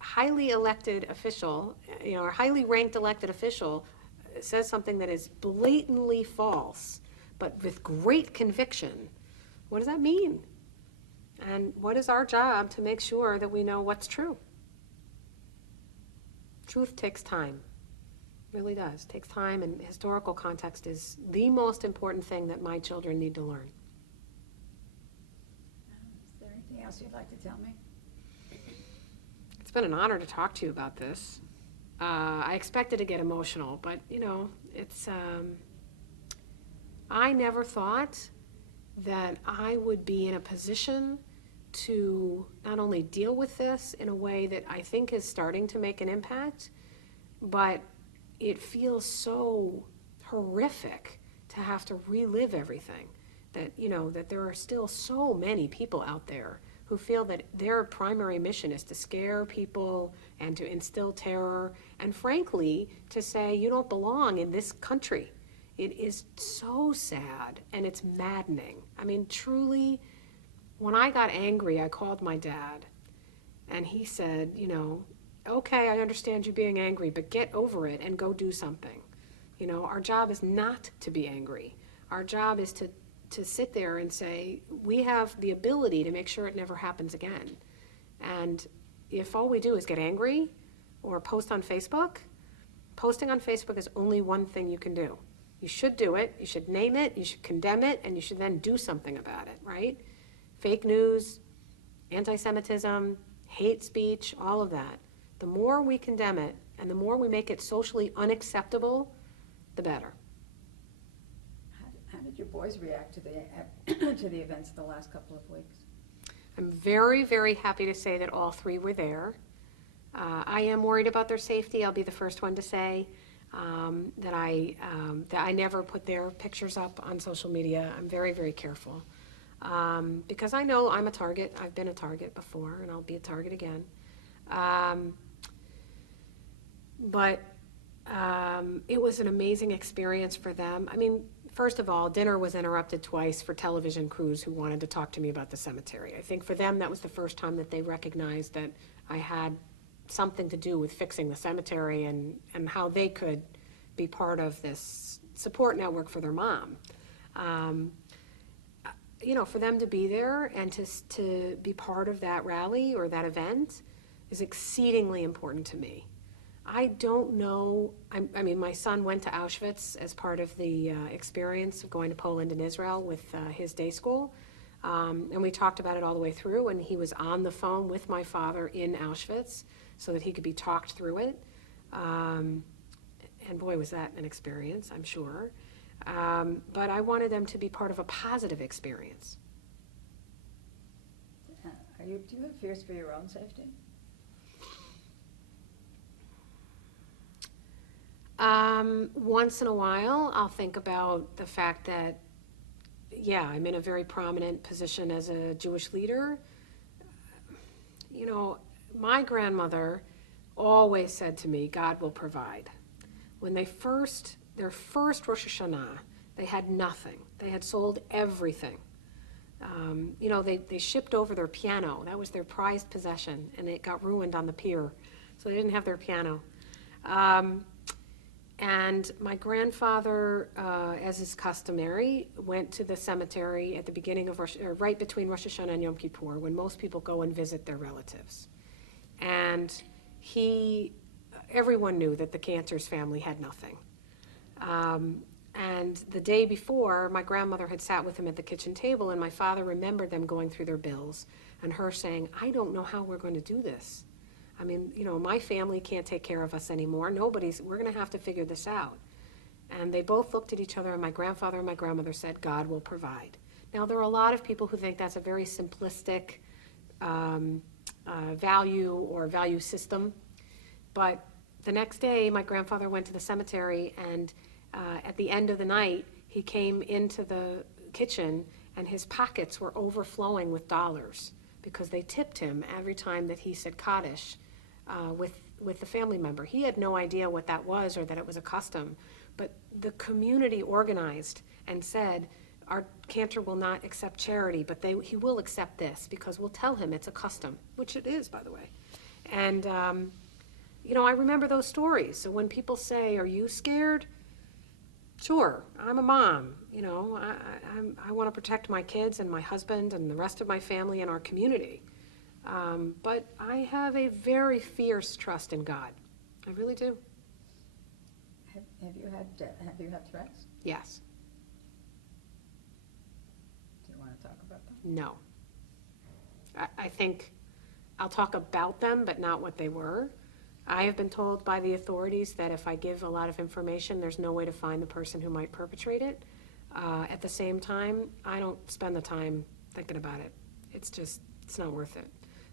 highly elected official, you know, or highly ranked elected official says something that is blatantly false, but with great conviction? What does that mean? And what is our job to make sure that we know what's true? Truth takes time. It really does. It takes time, and historical context is the most important thing that my children need to learn. Is there anything else you'd like to tell me? It's been an honor to talk to you about this. I expected to get emotional, but, you know, it's, I never thought that I would be in a position to not only deal with this in a way that I think is starting to make an impact, but it feels so horrific to have to relive everything. That, you know, that there are still so many people out there who feel that their primary mission is to scare people and to instill terror, and frankly, to say you don't belong in this country. It is so sad, and it's maddening. I mean, truly, when I got angry, I called my dad, and he said, you know, okay, I understand you being angry, but get over it and go do something. You know, our job is not to be angry. Our job is to sit there and say, we have the ability to make sure it never happens again. And if all we do is get angry or post on Facebook, posting on Facebook is only one thing you can do. You should do it, you should name it, you should condemn it, and you should then do something about it, right? Fake news, anti-Semitism, hate speech, all of that. The more we condemn it and the more we make it socially unacceptable, the better. How did you boys react to the to the events of the last couple of weeks? I'm very, very happy to say that all three were there. I am worried about their safety. I'll be the first one to say that I never put their pictures up on social media. I'm very, very careful because I know I'm a target. I've been a target before, and I'll be a target again. But it was an amazing experience for them. I mean, first of all, dinner was interrupted twice for television crews who wanted to talk to me about the cemetery. I think for them, that was the first time that they recognized that I had something to do with fixing the cemetery and how they could be part of this support network for their mom. You know, for them to be there and to be part of that rally or that event is exceedingly important to me. I don't know, I mean, my son went to Auschwitz as part of the experience of going to Poland and Israel with his day school. And we talked about it all the way through, and he was on the phone with my father in Auschwitz so that he could be talked through it. And boy, was that an experience, I'm sure. But I wanted them to be part of a positive experience. Do you have fears for your own safety? Once in a while, I'll think about the fact that, yeah, I'm in a very prominent position as a Jewish leader. You know, my grandmother always said to me, God will provide. When their first Rosh Hashanah, they had nothing. They had sold everything. You know, they shipped over their piano. That was their prized possession, and it got ruined on the pier, so they didn't have their piano. And my grandfather, as is customary, went to the cemetery at the beginning of right between Rosh Hashanah and Yom Kippur, when most people go and visit their relatives. And everyone knew that the Cantor's family had nothing. And the day before, my grandmother had sat with him at the kitchen table, and my father remembered them going through their bills, and her saying, I don't know how we're going to do this. I mean, you know, my family can't take care of us anymore. We're going to have to figure this out. And they both looked at each other, and my grandfather and my grandmother said, God will provide. Now, there are a lot of people who think that's a very simplistic value or value system. But the next day, my grandfather went to the cemetery, and at the end of the night, he came into the kitchen, and his pockets were overflowing with dollars because they tipped him every time that he said Kaddish with the family member. He had no idea what that was or that it was a custom, but the community organized and said, our Cantor will not accept charity, but he will accept this because we'll tell him it's a custom, which it is, by the way. And, you know, I remember those stories. So when people say, are you scared? Sure, I'm a mom. You know, I want to protect my kids and my husband and the rest of my family and our community. But I have a very fierce trust in God. I really do. Have you had threats? Yes. Do you want to talk about them? No. I think I'll talk about them, but not what they were. I have been told by the authorities that if I give a lot of information, there's no way to find the person who might perpetrate it. At the same time, I don't spend the time thinking about it. It's not worth it.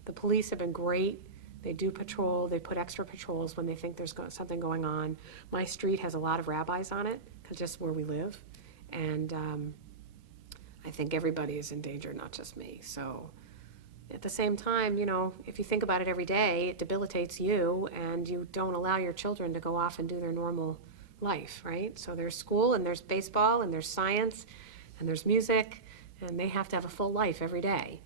The police have been great. They do patrol. They put extra patrols when they think there's something going on. My street has a lot of rabbis on it, because just where we live. And I think everybody is in danger, not just me. So at the same time, you know, if you think about it every day, it debilitates you, and you don't allow your children to go off and do their normal life, right? So there's school, and there's baseball, and there's science, and there's music, and they have to have a full life every day.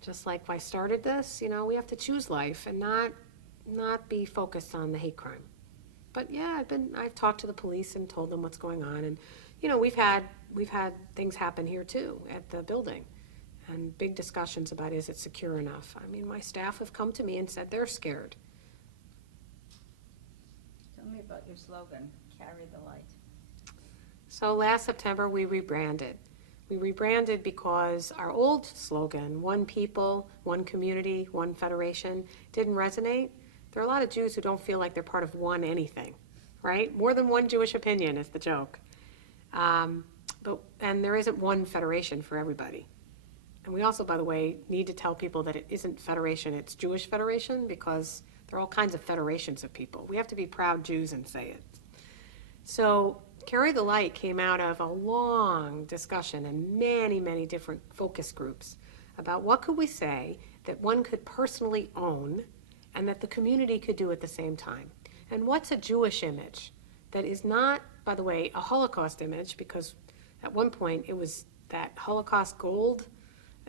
Just like I started this, you know, we have to choose life and not be focused on the hate crime. But yeah, I've talked to the police and told them what's going on, and you know, we've had things happen here too at the building. And big discussions about, is it secure enough? I mean, my staff have come to me and said they're scared. Tell me about your slogan, carry the light. So last September, we rebranded. We rebranded because our old slogan, one people, one community, one federation, didn't resonate. There are a lot of Jews who don't feel like they're part of one anything, right? More than one Jewish opinion is the joke. and there isn't one federation for everybody. And we also, by the way, need to tell people that it isn't federation, it's Jewish Federation, because there are all kinds of federations of people. We have to be proud Jews and say it. So Carry the Light came out of a long discussion and many, many different focus groups about what could we say that one could personally own and that the community could do at the same time. And what's a Jewish image that is not, by the way, a Holocaust image, because at one point it was that Holocaust gold,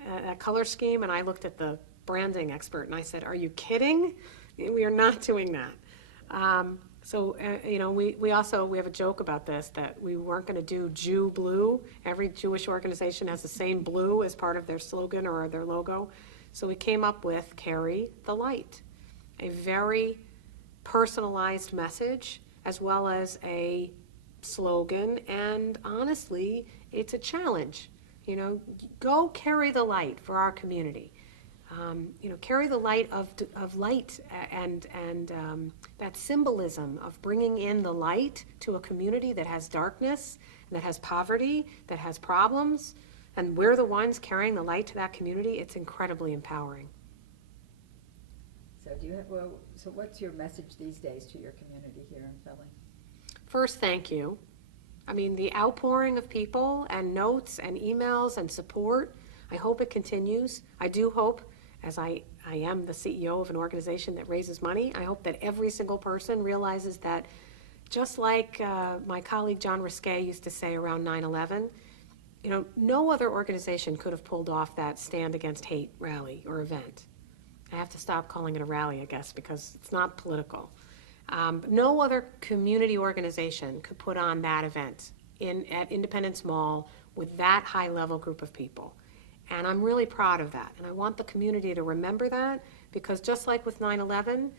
that color scheme, and I looked at the branding expert and I said, are you kidding? We are not doing that. We have a joke about this, that we weren't going to do Jew blue. Every Jewish organization has the same blue as part of their slogan or their logo. So we came up with Carry the Light, a very personalized message as well as a slogan, and honestly, it's a challenge. Go carry the light for our community. Carry the light of light and that symbolism of bringing in the light to a community that has darkness, and that has poverty, that has problems, and we're the ones carrying the light to that community. It's incredibly empowering. So what's your message these days to your community here in Philly? First, thank you. The outpouring of people and notes and emails and support, I hope it continues. I do hope, as I am the CEO of an organization that raises money, I hope that every single person realizes that, just like my colleague John Risquet used to say around 9/11, no other organization could have pulled off that Stand Against Hate rally or event. I have to stop calling it a rally, I guess, because it's not political. No other community organization could put on that event at Independence Mall with that high-level group of people. And I'm really proud of that. And I want the community to remember that, because just like with 9/11,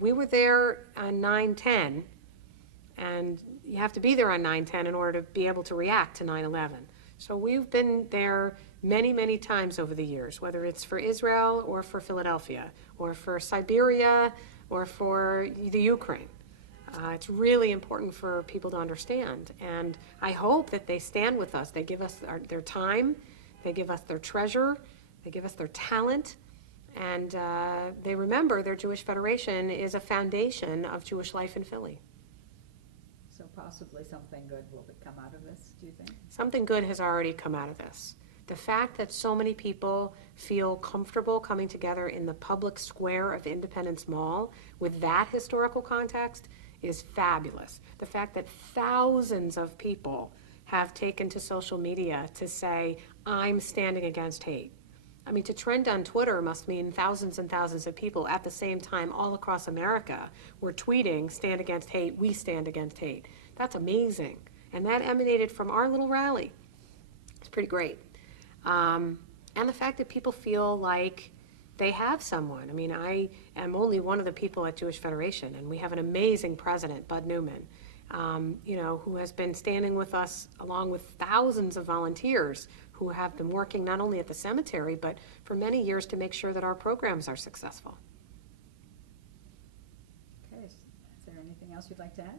we were there on 9/10, and you have to be there on 9/10 in order to be able to react to 9/11. So we've been there many, many times over the years, whether it's for Israel or for Philadelphia or for Siberia or for the Ukraine. It's really important for people to understand. And I hope that they stand with us. They give us their time, they give us their treasure, they give us their talent, and they remember their Jewish Federation is a foundation of Jewish life in Philly. So possibly something good will come out of this, do you think? Something good has already come out of this. The fact that so many people feel comfortable coming together in the public square of Independence Mall with that historical context is fabulous. The fact that thousands of people have taken to social media to say, I'm standing against hate. To trend on Twitter must mean thousands and thousands of people at the same time all across America were tweeting, stand against hate, we stand against hate. That's amazing. And that emanated from our little rally. It's pretty great. And the fact that people feel like they have someone. I am only one of the people at Jewish Federation, and we have an amazing president, Bud Newman, who has been standing with us along with thousands of volunteers who have been working not only at the cemetery, but for many years to make sure that our programs are successful. Okay, is there anything else you'd like to add?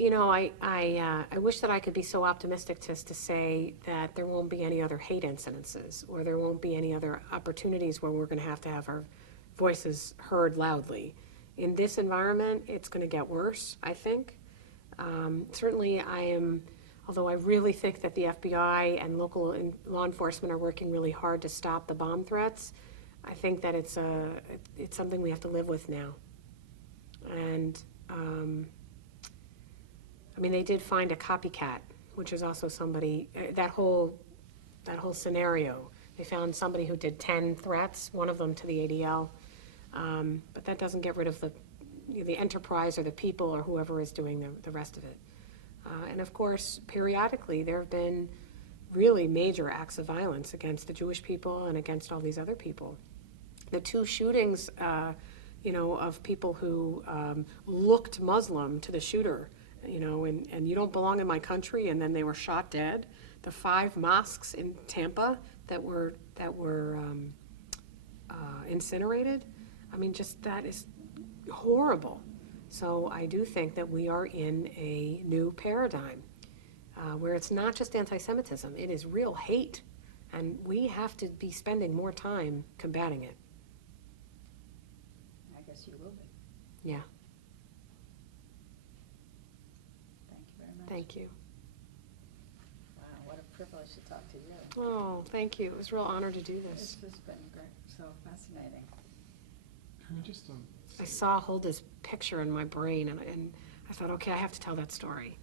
I wish that I could be so optimistic to say that there won't be any other hate incidences, or there won't be any other opportunities where we're going to have our voices heard loudly. In this environment, it's going to get worse, I think. Certainly although I really think that the FBI and local law enforcement are working really hard to stop the bomb threats, I think that it's something we have to live with now. And they did find a copycat, which is also somebody, that whole scenario. They found somebody who did 10 threats, one of them to the ADL, but that doesn't get rid of the enterprise or the people or whoever is doing the rest of it. And of course, periodically, there have been really major acts of violence against the Jewish people and against all these other people. The two shootings, of people who looked Muslim to the shooter, and you don't belong in my country, and then they were shot dead. The 5 mosques in Tampa that were incinerated. Just that is horrible. So I do think that we are in a new paradigm where it's not just anti-Semitism, it is real hate. And we have to be spending more time combating it. I guess you will be. Yeah, Thank you very much. thank you. Wow, what a privilege to talk to you. Oh, thank you. It was a real honor to do this. This has been great, so fascinating. Can we just, I saw Hulda's picture in my brain, and I thought, okay, I have to tell that story.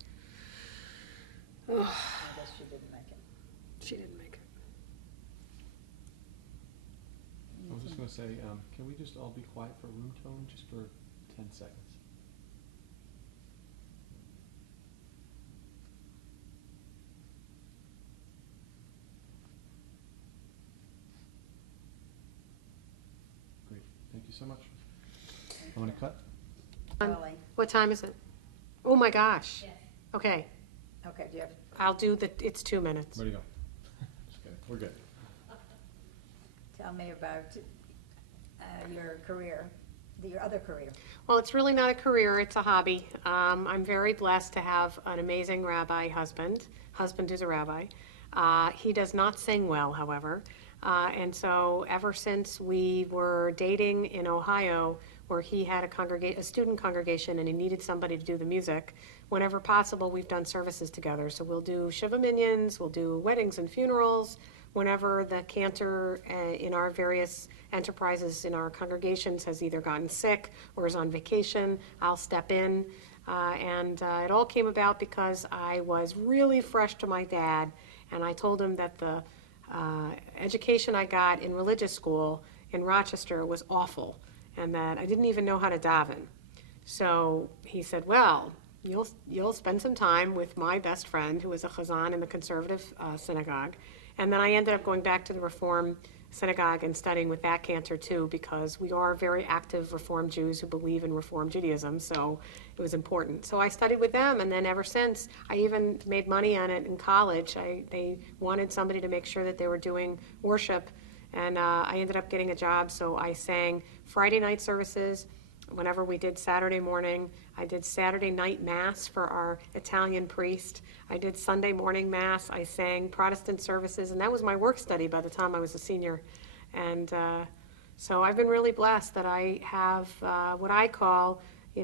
Oh, I guess she didn't make it. she didn't make it. I was just gonna say, can we just all be quiet for room tone, just for 10 seconds? Great, thank you so much. I want to cut? Kelly. What time is it? Oh my gosh. Yes. Okay, Okay, do you have, I'll do it's 2 minutes. Where'd you go? Just kidding, we're good. tell me about your career, your other career. Well, it's really not a career, it's a hobby. I'm very blessed to have an amazing rabbi husband who's a rabbi. He does not sing well, however. And so ever since we were dating in Ohio, where he had a student congregation and he needed somebody to do the music, whenever possible, we've done services together. So we'll do Shiva Minyans, we'll do weddings and funerals. Whenever the cantor in our various enterprises in our congregations has either gotten sick or is on vacation, I'll step in. And it all came about because I was really fresh to my dad, and I told him that the education I got in religious school in Rochester was awful, and that I didn't even know how to daven. So he said, well, you'll spend some time with my best friend, who was a chazan in the conservative synagogue. And then I ended up going back to the Reform synagogue and studying with that cantor too, because we are very active Reform Jews who believe in Reform Judaism, so it was important. So I studied with them, and then ever since, I even made money on it in college. They wanted somebody to make sure that they were doing worship, and I ended up getting a job, so I sang Friday night services. Whenever we did Saturday morning, I did Saturday night mass for our Italian priest. I did Sunday morning mass. I sang Protestant services, and that was my work study by the time I was a senior. And so I've been really blessed that I have what I call, the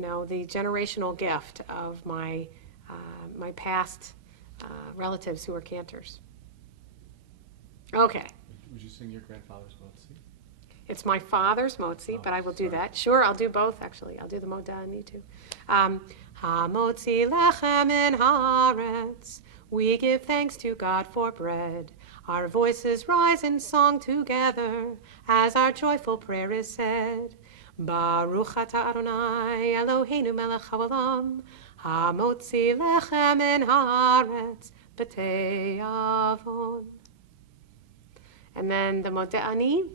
generational gift of my past relatives who are cantors. Okay. Would you sing your grandfather's motzi? It's my father's motzi, Oh, but I will do sorry. that. Sure, I'll do both, actually. I'll do the modani too. Ha-motzi lechem in haaretz. We give thanks to God for bread. Our voices rise in song together as our joyful prayer is said. Baruch atah Adonai Eloheinu melech haolam. Ha-motzi lechem in haaretz b'tei avon. And then the modani.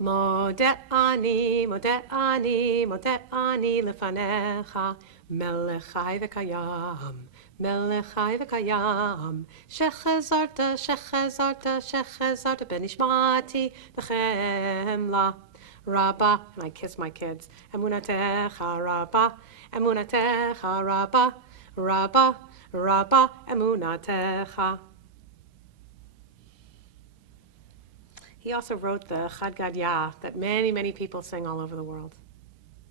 Modani, modani, modani lefanecha, melech chai v'kayam, melech chai v'kayam, shechazarta, shechazarta, shechazarta benishmati v'chemla, Rabba, and I kiss my kids, emunatecha Rabba, emunatecha Rabba, Rabba, Rabba, emunatecha. He also wrote the Chad Gad Yah that many, many people sing all over the world.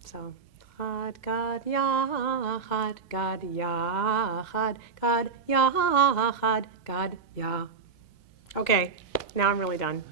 So, Chad Gad Yah, Chad Gad Yah, Chad Gad Yah, Chad Gad Yah. Okay, now I'm really done.